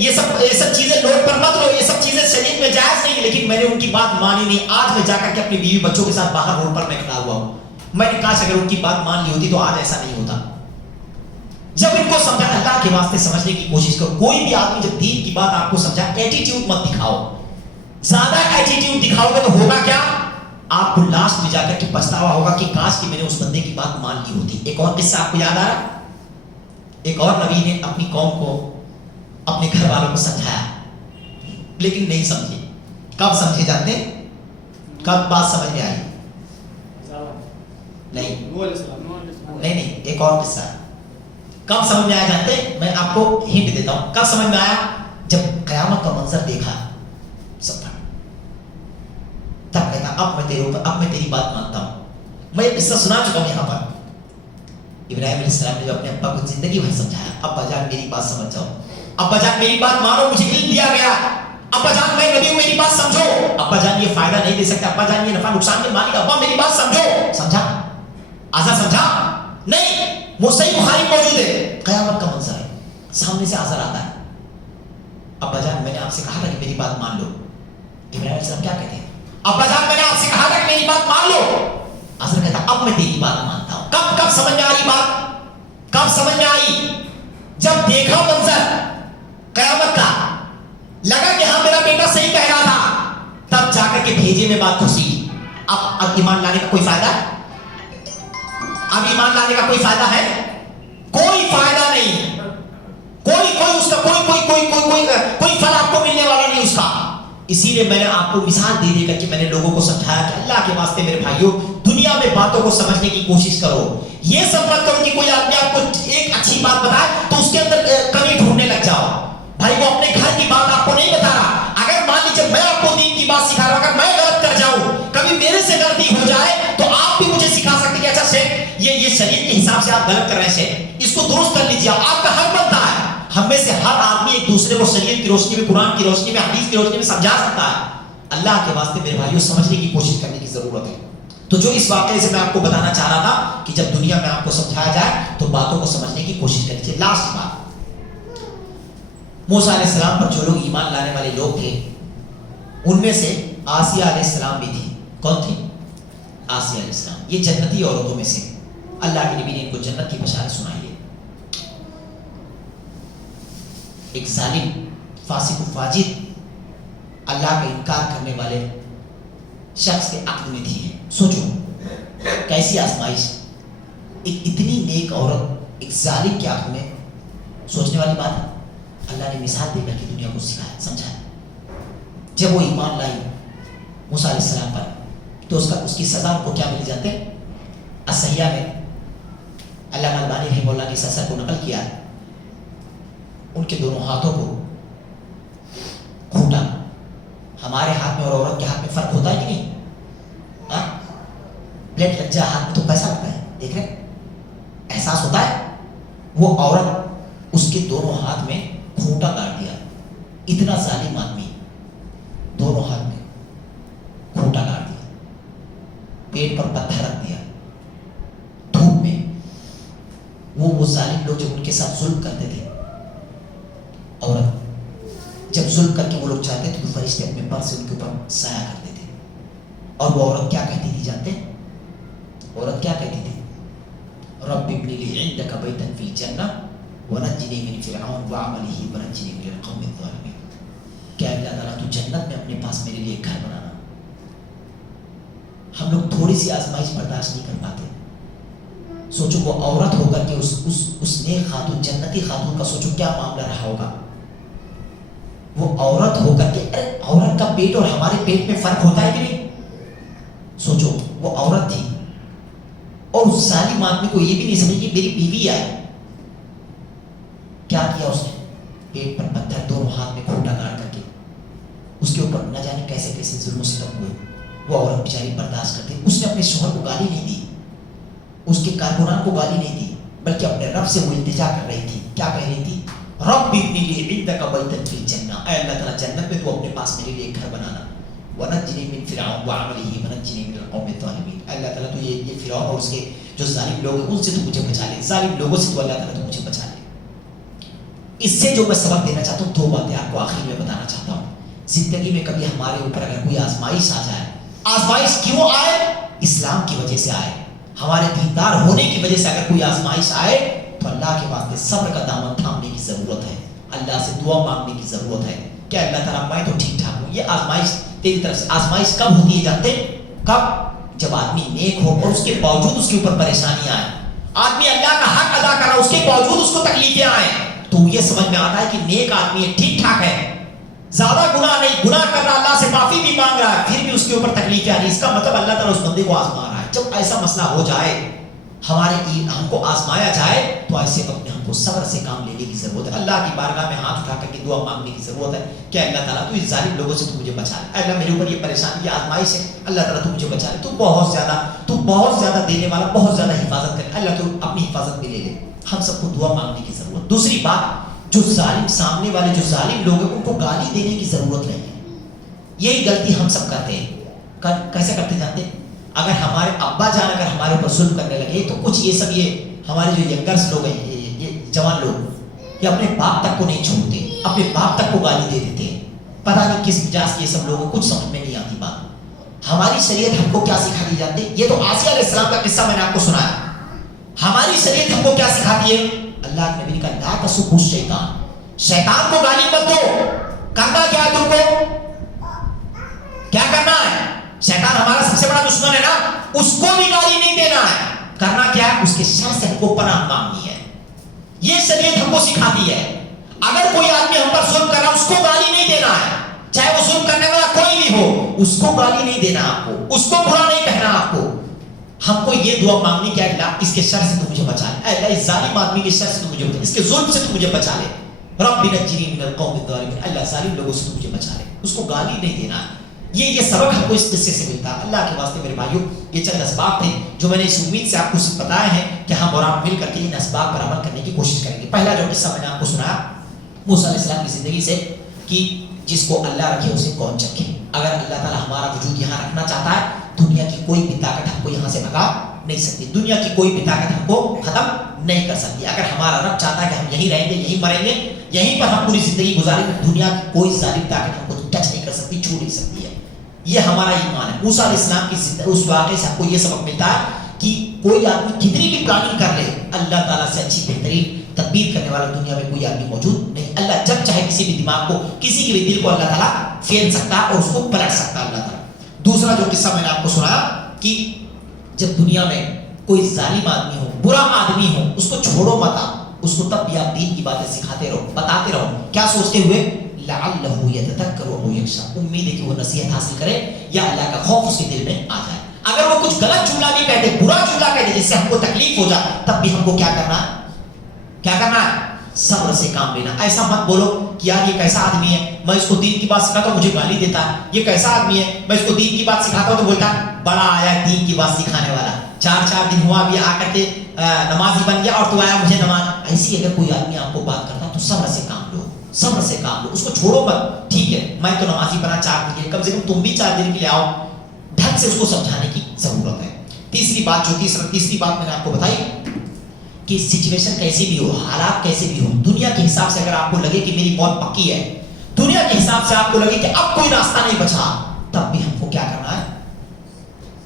یہ سب چیزیں نوٹ پر مت لو, یہ سب چیزیں شریعت میں جائز نہیں, لیکن میں نے ان کی بات مانی نہیں. آج میں جا کر کے اپنی بیوی بچوں کے ساتھ باہر روڈ پر میں کھڑا ہوا ہوں. میں نے کہا اگر ان کی بات مان لی ہوتی تو آج ایسا نہیں ہوتا. جب ان کو سمجھا, اللہ کے واسطے سمجھنے کی کوشش کرو. کوئی بھی آدمی جب دین کی بات آپ کو سمجھا, ایٹیٹیوڈ مت دکھاؤ. زیادہ ایٹیٹیوڈ دکھاؤ گے تو ہوگا کیا, آپ کو لاسٹ میں جا کر کے پچھتاوا ہوگا کہ کاش کہ میں نے اس بندے کی بات مان لی ہوتی. ایک اور قصہ آپ کو یاد آ رہا, ایک اور نبی نے اپنی قوم کو, اپنے گھر والوں کو سمجھایا لیکن نہیں سمجھے. کب سمجھے جانتے, کب بات سمجھ میں آئی؟ نہیں, ایک اور قصہ ہے. کب سمجھ میں آیا جانتے, میں آپ کو ہنٹ دیتا ہوں کب سمجھ میں آیا. جب قیامت کا منظر دیکھا سب پر, تب کہتا اب میں تیری بات مانتا ہوں. میں یہ قصہ سنا چکا ہوں یہاں پر. ابراہیم علیہ السلام نے جو اپنے ابا کو زندگی بھر سمجھایا, ابا جان میری بات سمجھ جاؤ, ابا جان میری بات مانو, مجھے علم دیا گیا, ابا جان میں نبی ہوں میری بات سمجھو, ابا جان یہ فائدہ نہیں دے سکتا, ابا جان یہ نفع نقصان کے مالک, ابا میری بات سمجھو. سمجھا؟ آزا سمجھا نہیں. وہ صحیح بخاری موجود ہے, قیامت کا منظر ہے, سامنے سے آزر آتا ہے, ابا جان میں نے آپ سے کہا تھا کہ میری بات مان لو. ابراہیم علیہ السلام کیا کہتے ہیں, ابا جان میں نے آپ سے کہا تھا کہ میری بات مان لو. آزر کہتا اب میں تیری بات مانتا ہوں. کب سمجھ میں آئی بات, کب سمجھ میں آئی؟ جب دیکھا منظر قیامت کا, لگا کہ ہاں میرا بیٹا صحیح کہہ رہا تھا, تب جا کر کے بھیجے میں بات گھسی. اب ایمان لانے کا کوئی فائدہ ہے؟ اب ایمان لانے کا کوئی فائدہ ہے؟ کوئی فائدہ نہیں. کوئی اس کا کوئی پھل آپ کو ملنے والا نہیں اس کا. اسی لیے میں نے آپ کو مثال دے کر کے میں نے لوگوں کو سمجھایا کہ اللہ کے واسطے میرے بھائیوں, دنیا میں باتوں کو سمجھنے کی کوشش کرو. یہ سب مت کرو کہ کوئی آدمی آپ کو ایک اچھی بات بتائے تو اس کے اندر کمی ڈھونڈنے لگ جاؤ. بھائی وہ اپنے گھر کی بات آپ کو نہیں بتا رہا. اگر مان لیجیے میں آپ کو دین کی بات سکھا رہا ہوں, اگر میں غلط کر جاؤں, کبھی میرے سے غلطی ہو جائے تو آپ بھی مجھے سکھا سکتے کہ اچھا شیخ یہ شریعت کے حساب سے آپ غلط کر رہے ہیں, شیخ اس اس کو درست کر لیجیے. آپ کا حق بنتا ہے. ہم میں سے ہر آدمی ایک دوسرے کو شریعت کی روشنی میں, قرآن کی روشنی میں, حدیث کی روشنی میں سمجھا سکتا ہے. اللہ کے واسطے میرے بھائیوں سمجھنے کی کوشش کرنے کی ضرورت ہے. تو جو اس واقعے سے میں آپ کو بتانا چاہ رہا تھا کہ جب دنیا میں آپ کو سمجھایا جائے تو باتوں کو سمجھنے کی کوشش کریے. لاسٹ بات, موسیٰ علیہ السلام پر جو لوگ ایمان لانے والے لوگ تھے ان میں سے آسیہ علیہ السلام بھی تھی. کون تھی؟ آسیہ علیہ السلام. یہ جنتی عورتوں میں سے. اللہ کے نبی نے ان کو جنت کی بشارت سنائی ہے. ایک ظالم, فاسق و فاجر, اللہ کا انکار کرنے والے شخص کے عقد میں تھی. سوچو کیسی آزمائش. ایک اتنی نیک عورت ایک ظالم کے عقد میں. سوچنے والی بات ہے. اللہ نے مثال دے کر کے دنیا کو سکھایا, سمجھایا. جب وہ ایمان لائی موسیٰ علیہ السلام پر تو اس کی سزا کو کیا مل جاتے ہیں؟ الصحیحہ میں علامہ البانی رحمہ اللہ نے اس اثر کو نقل کیا. ان کے دونوں ہاتھوں کو کھوٹا. ہمارے ہاتھ میں اور عورت کے ہاتھ میں فرق ہوتا ہے کہ نہیں؟ پلیٹ لگ جائے ہاتھ میں تو کیسا لگتا ہے, دیکھ رہے احساس ہوتا ہے. وہ عورت اس کے دونوں ہاتھ میں کھوٹا گاڑ دیا. اتنا ظالم آدمی, دونوں ہاتھ میں کھوٹا گاڑ دیا, پیٹ پر پتھر رکھ دیا دھوپ میں. وہ ظالم لوگ جب ان کے ساتھ ظلم کرتے تھے, عورت جب ظلم کر کے وہ لوگ چاہتے تھے تو فرشتے اپنے پر سے ان کے اوپر سایہ کرتے تھے. اور وہ عورت کیا کہتی تھی جانتے ہیں؟ عورت کیا کہتی تھی؟ رب ابن لی عندک بیتا فی الجنہ ونجنی من فرعون وعملہ ونجنی من القوم الظالمین. کہ اللہ تعالیٰ تو جنت میں اپنے پاس میرے لیے گھر بنانا. ہم لوگ تھوڑی سی آزمائش برداشت نہیں کر پاتے. سوچو وہ عورت ہو کر کے اس نیک خاتون, جنتی خاتون کا سوچو کیا معاملہ رہا ہوگا. وہ عورت ہو کر کے, عورت کا پیٹ اور ہمارے پیٹ میں فرق ہوتا ہے کہ نہیں؟ سوچو وہ عورت تھی اور اس ظالم آدمی کو یہ بھی نہیں سمجھ کہ میری بیوی آئی. کیا کیا اس نے؟ پیٹ پر پتھر, دونوں ہاتھ میں کھوٹا گاڑ کر کے اس کے اوپر نہ جانے کیسے کیسے ظلم و ستم ہوئے. وہ عورت بیچاری برداشت کرتی. اس نے اپنے شوہر کو گالی نہیں دی, اس کے کارکنان کو گالی نہیں دی, بلکہ اپنے رب سے وہ التجا کر رہی تھی. کیا کہہ رہی تھی؟ رب ابن لی عندک بیتا فی الجنہ, اے اللہ تعالیٰ جنت میں تو اپنے پاس میرے لیے گھر بنانا. ونجنی من فرعون وعملہ ونجنی من القوم الظالمین. اللہ تعالیٰ تو یہ فرعون اور اس کے جو ظالم لوگ ہیں ان سے تو مجھے بچا لے. ظالم لوگوں سے تو اللہ تعالیٰ تو مجھے بچا لے. اس سے جو میں سبق دینا چاہتا ہوں, دو باتیں آپ کو آخر میں بتانا چاہتا ہوں. زندگی میں کبھی ہمارے اوپر اگر کوئی آزمائش آ جائے, آزمائش کیوں آئے؟ اسلام کی وجہ سے آئے. ہمارے دیندار ہونے کی وجہ سے اگر کوئی آزمائش آئے تو اللہ کے واسطے صبر کا دامن تھامنے کی ضرورت ہے. اللہ سے دعا مانگنے کی ضرورت ہے کہ اللہ تعالیٰ میں تو ٹھیک ٹھاک ہوں. یہ آزمائش تیری طرف سے. آزمائش کب ہوتی ہے جانتے؟ کب؟ جب آدمی نیک ہو اور اس کے باوجود اس کے اوپر پریشانیاں آئیں. آدمی اللہ کا حق ادا کر رہا, اس کے باوجود اس کو تکلیفیں آئیں, تو یہ سمجھ میں آتا ہے کہ نیک آدمی ہے, ٹھیک ٹھاک ہے, زیادہ گناہ نہیں, گناہ کر رہا, اللہ سے معافی بھی مانگ رہا ہے, پھر بھی اس کے اوپر تکلیفیں آ رہی. اس کا مطلب اللہ تعالیٰ اس بندے کو آزما رہا ہے. جب ایسا مسئلہ ہو جائے, ہم کو آزمایا جائے, تو ایسے وقت میں ہم کو صبر سے کام لینے کی ضرورت ہے. اللہ کی بارگاہ میں ہاتھ اٹھا کر کے دعا مانگنے کی ضرورت ہے کہ اللہ تعالیٰ تو اس ظالم لوگوں سے تو مجھے بچا لے. اللہ میرے اوپر یہ پریشانی, یہ آزمائش ہے, اللہ تعالیٰ تو مجھے بچا لے. تو بہت زیادہ دینے والا, بہت زیادہ حفاظت کرے. اللہ تو اپنی حفاظت میں لے لے. ہم سب کو دعا مانگنے کی ضرورت. دوسری بات, جو ظالم سامنے والے جو ظالم لوگ ہیں ان کو گالی دینے کی ضرورت نہیں ہے. یہی غلطی ہم سب کرتے ہیں. کیسے کرتے جانتے ہیں؟ اگر ہمارے ابا جان اگر ہمارے اوپر ظلم کرنے لگے تو کچھ یہ سب یہ ہمارے جو ینگرس لوگ ہیں, یہ جوان لوگ, یہ اپنے باپ تک کو نہیں چھوڑتے, اپنے باپ تک کو گالی دے دیتے ہیں. پتہ نہیں کس وجہ سے یہ سب لوگوں کو کچھ سمجھ میں نہیں آتی بات. ہماری شریعت ہم کو کیا سکھاتی جانتے؟ یہ تو آسیہ علیہ السلام کا قصہ میں نے آپ کو سنایا. ہماری شریعت ہم کو کیا سکھاتی ہے؟ اللہ کے نبی نے کہا لا تسبوا الشیطان, شیطان کو گالی مت دو. کرنا کیا ہے تم کو؟ کیا کرنا ہے؟ شیطان ہمارا سب سے بڑا دشمن ہے نا, اس کو بھی گالی نہیں دینا ہے. کرنا کیا ہے؟ اس کے شر سے ہم کو پناہ مانگنی ہے. یہ شریعت ہم کو سکھاتی ہے. اگر کوئی آدمی ہم پر ظلم کر رہا ہے, اس کو گالی نہیں دینا ہے, چاہے وہ ظلم کرنے والا کوئی بھی ہو, اس کو گالی نہیں دینا آپ کو, اس کو برا نہیں کہنا آپ کو. ہم کو یہ دعا مانگنی کہ اللہ اس کے شر سے تو مجھے بچا لے, اللہ اس ظالم آدمی کے شر سے تو مجھے بچا لے, اس کے ظلم سے تو مجھے بچا لے. رب نجنی من القوم الظالمین, اللہ ظالم لوگوں سے تو مجھے بچا لے. اس کو گالی نہیں دینا ہے. یہ سبق ہم کو اس قصے سے ملتا ہے. اللہ کے واسطے میرے بھائیوں, یہ چند اسباب تھے جو میں نے اس امید سے آپ کو بتائے ہیں کہ کہ ہم اور آپ مل کر کے ان اسباب پر عمل کرنے کی کوشش کریں گے. پہلا جو قصہ میں نے آپ کو سنایا موسیٰ علیہ السلام کی زندگی سے کہ جس کو اللہ رکھے اسے کون چکھے. اگر اللہ تعالیٰ ہمارا وجود یہاں رکھنا چاہتا ہے دنیا کی کوئی بھی طاقت ہم کو یہاں سے بھگا نہیں سکتی, دنیا کی کوئی بھی طاقت ہم کو ختم نہیں کر سکتی. اگر ہمارا رب چاہتا ہے کہ ہم یہیں رہیں گے, یہیں مریں گے, یہیں پر ہم پوری زندگی گزاریں گے, دنیا کی کوئی ظالم طاقت ہم کو ٹچ نہیں کر سکتی, چھو نہیں سکتی ہے. یہ ہمارا ایمان ہے. موسیٰ علیہ السلام کی اس واقعے سے ہم کو یہ سبق ملتا ہے کہ کوئی آدمی کتنی بھی پلاننگ کر لے, اللہ تعالیٰ سے اچھی بہترین تدبیر کرنے والا دنیا میں کوئی آدمی موجود نہیں. اللہ جب چاہے کسی بھی دماغ کو, کسی کے بھی دل کو اللہ تعالیٰ پھیر سکتا ہے اور اس کو پلٹ سکتا ہے اللہ تعالیٰ. دوسرا جو قصہ میں نے آپ کو سنایا کہ جب دنیا میں کوئی ظالم آدمی ہو, برا آدمی ہو, اس کو چھوڑو مت, اس کو تب بھی آپ دین کی باتیں سکھاتے رہو, بتاتے رہو. کیا سوچتے ہوئے؟ لعلہ یتذکر او یخشی, امید ہے کہ وہ نصیحت حاصل کرے یا اللہ کا خوف اس کے دل میں آ جائے. اگر وہ کچھ غلط جملہ بھی کہتے, برا جملہ کہتے جس سے ہم کو تکلیف ہو جائے, تب بھی ہم کو کیا کرنا ہے؟ کیا کرنا ہے؟ صبر سے کام لینا. ایسا مت بولو کہ یار یہ کیسا آدمی ہے, میں اس کو دین کی بات سکھاتا ہوں مجھے گالی دیتا ہے. یہ کیسا آدمی ہے, میں اس کو دین کی بات سکھاتا ہوں تو بولتا ہے بڑا آیا دین کی بات سکھانے والا, 4 دن ہوا ابھی آ کر کے نمازی بن گیا اور تو آیا مجھے نماز. ایسی اگر کوئی آدمی آپ کو بات کرتا تو صبر سے کام لو, صبر سے کام لو, اس کو چھوڑو مت. ٹھیک ہے میں تو نمازی بنا 4 دن کے لیے, کم سے کم تم بھی 4 دن کے لیے آؤ. ڈھنگ سے اس کو سمجھانے کی ضرورت ہے. تیسری بات میں نے آپ کو بتائی کہ سچویشن کیسی بھی ہو, حالات کیسے بھی ہو, دنیا کے حساب سے اگر آپ کو لگے کہ میری موت پکی ہے, دنیا کے حساب سے آپ کو لگے کہ اب کوئی راستہ نہیں بچا, تب بھی ہم کو کیا کرنا ہے؟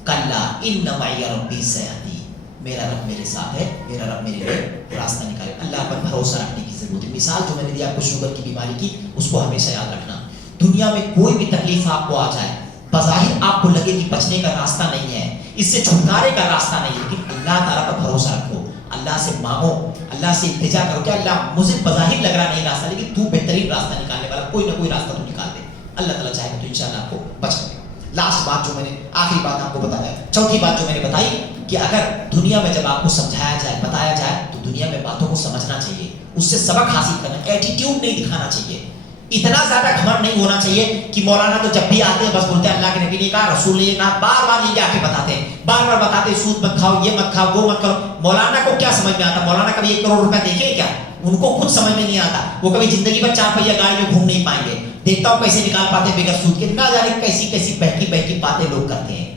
کلا ان معی ربی سیہدین, میرا رب میرے ساتھ ہے, میرا رب میرے لیے راستہ نکالے. اللہ پر بھروسہ رکھنے کی ضرورت ہے. مثال جو میں نے دی آپ کو شوگر کی بیماری کی, اس کو ہمیشہ یاد رکھنا. دنیا میں کوئی بھی تکلیف آپ کو آ جائے, بظاہر آپ کو لگے کہ بچنے کا راستہ نہیں ہے, اس سے چھٹکارے کا راستہ نہیں ہے, لیکن اللہ تعالیٰ پر بھروسہ رکھو, اللہ سے مانگو, اللہ سے التجا کرو کہ اللہ مجھے بظاہر لگ رہا نہیں راستہ, لیکن تو بہترین راستہ نکالنے والا, کوئی نہ کوئی راستہ تو نکال دے. اللہ تعالیٰ چاہے گا تو انشاءاللہ آپ کو بچ لے. لاسٹ بات جو میں نے, آخری بات آپ کو بتایا, چوتھی بات جو میں نے بتائی کہ اگر دنیا میں جب آپ کو سمجھایا جائے, بتایا جائے, تو دنیا میں باتوں کو سمجھنا چاہیے, اس سے سبق حاصل کرنا, ایٹیٹیوڈ نہیں دکھانا چاہیے, اتنا زیادہ گھمنڈ نہیں ہونا چاہیے کہ مولانا تو جب بھی آتے ہیں بس بولتے ہیں اللہ کے نبی نے کہا, رسول نے یہ کہا, بار بار یہ آ کے بتاتے ہیں, بار بار بتاتے ہیں سود مت کھاؤ, یہ مت کھاؤ, وہ مت کرو. مولانا کو کیا سمجھ میں آتا؟ مولانا کبھی 1 کروڑ روپے دیکھے کیا؟ ان کو کچھ سمجھ میں نہیں آتا. وہ کبھی زندگی میں 4 پہیہ گاڑی میں گھوم نہیں پائیں گے. دیکھتا ہوں کیسے نکال پاتے بغیر سود کے, نہ جانے کیسی کیسی بہکی باتیں لوگ کرتے ہیں.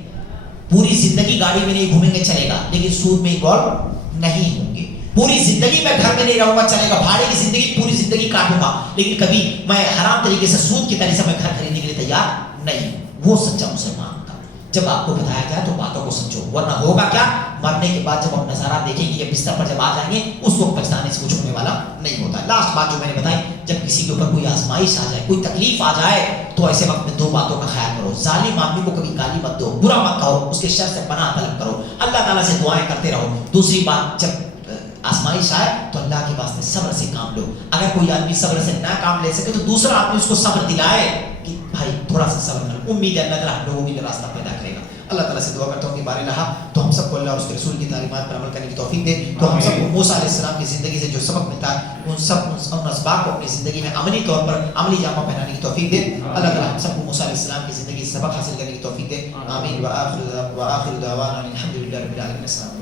پوری زندگی گاڑی میں نہیں گھومیں گے چلے گا, لیکن سود میں انوالو نہیں ہوں گے. پوری زندگی میں گھر میں نہیں رہوں گا چلے گا, بھاڑے کی زندگی پوری زندگی کاٹوں گا, لیکن کبھی میں حرام طریقے سے سود کی طرح سے میں گھر خریدنے کے لیے تیار نہیں. وہ سچا مسلمان ہوتا. جب آپ کو بتایا جائے تو باتوں کو سمجھو, ورنہ ہوگا کیا, مرنے کے بعد جب ہم نظارہ دیکھیں گے یا بستر پر جب آ جائیں گے, اس وقت پچھتانے سے کچھ ہونے والا نہیں ہوتا. لاسٹ بات جو میں نے بتائی, جب کسی کے اوپر کوئی آزمائش آ جائے, کوئی تکلیف آ جائے, تو ایسے وقت میں 2 باتوں کا خیال کرو. ظالم آدمی کو کبھی گالی مت دو, برا مت کہو, اس کے شر سے پناہ طلب کرو, اللہ تعالیٰ سے دعائیں کرتے رہو. دوسری بات, جب آزمائش آئے تو اللہ کے واسطے صبر سے کام لو. اگر کوئی آدمی صبر سے نہ کام لے سکے تو دوسرا آدمی اس کو صبر دلائے کہ بھائی تھوڑا سا صبر کر, امید ہے اللہ تعالیٰ ہم لوگوں کے راستہ پیدا کرے گا. اللہ تعالیٰ سے دعا کرتا ہوں کہ بارے رہا تو ہم سب کو اللہ اور اس کے رسول کی تعلیمات پر عمل کرنے کی توفیق دے. تو ہم سب کو موسیٰ علیہ السلام کی زندگی سے جو سبق ملتا ہے ان اسباق کو اپنی زندگی میں عملی طور پر عملی جامہ پہنانے کی توفیق دے. اللہ تعالیٰ ہم سب کو موسیٰ علیہ السلام کی زندگی سے سبق حاصل کرنے کی توفیق دے. آمین. وآخر دعوانا الحمد للہ رب العالمین. السلام.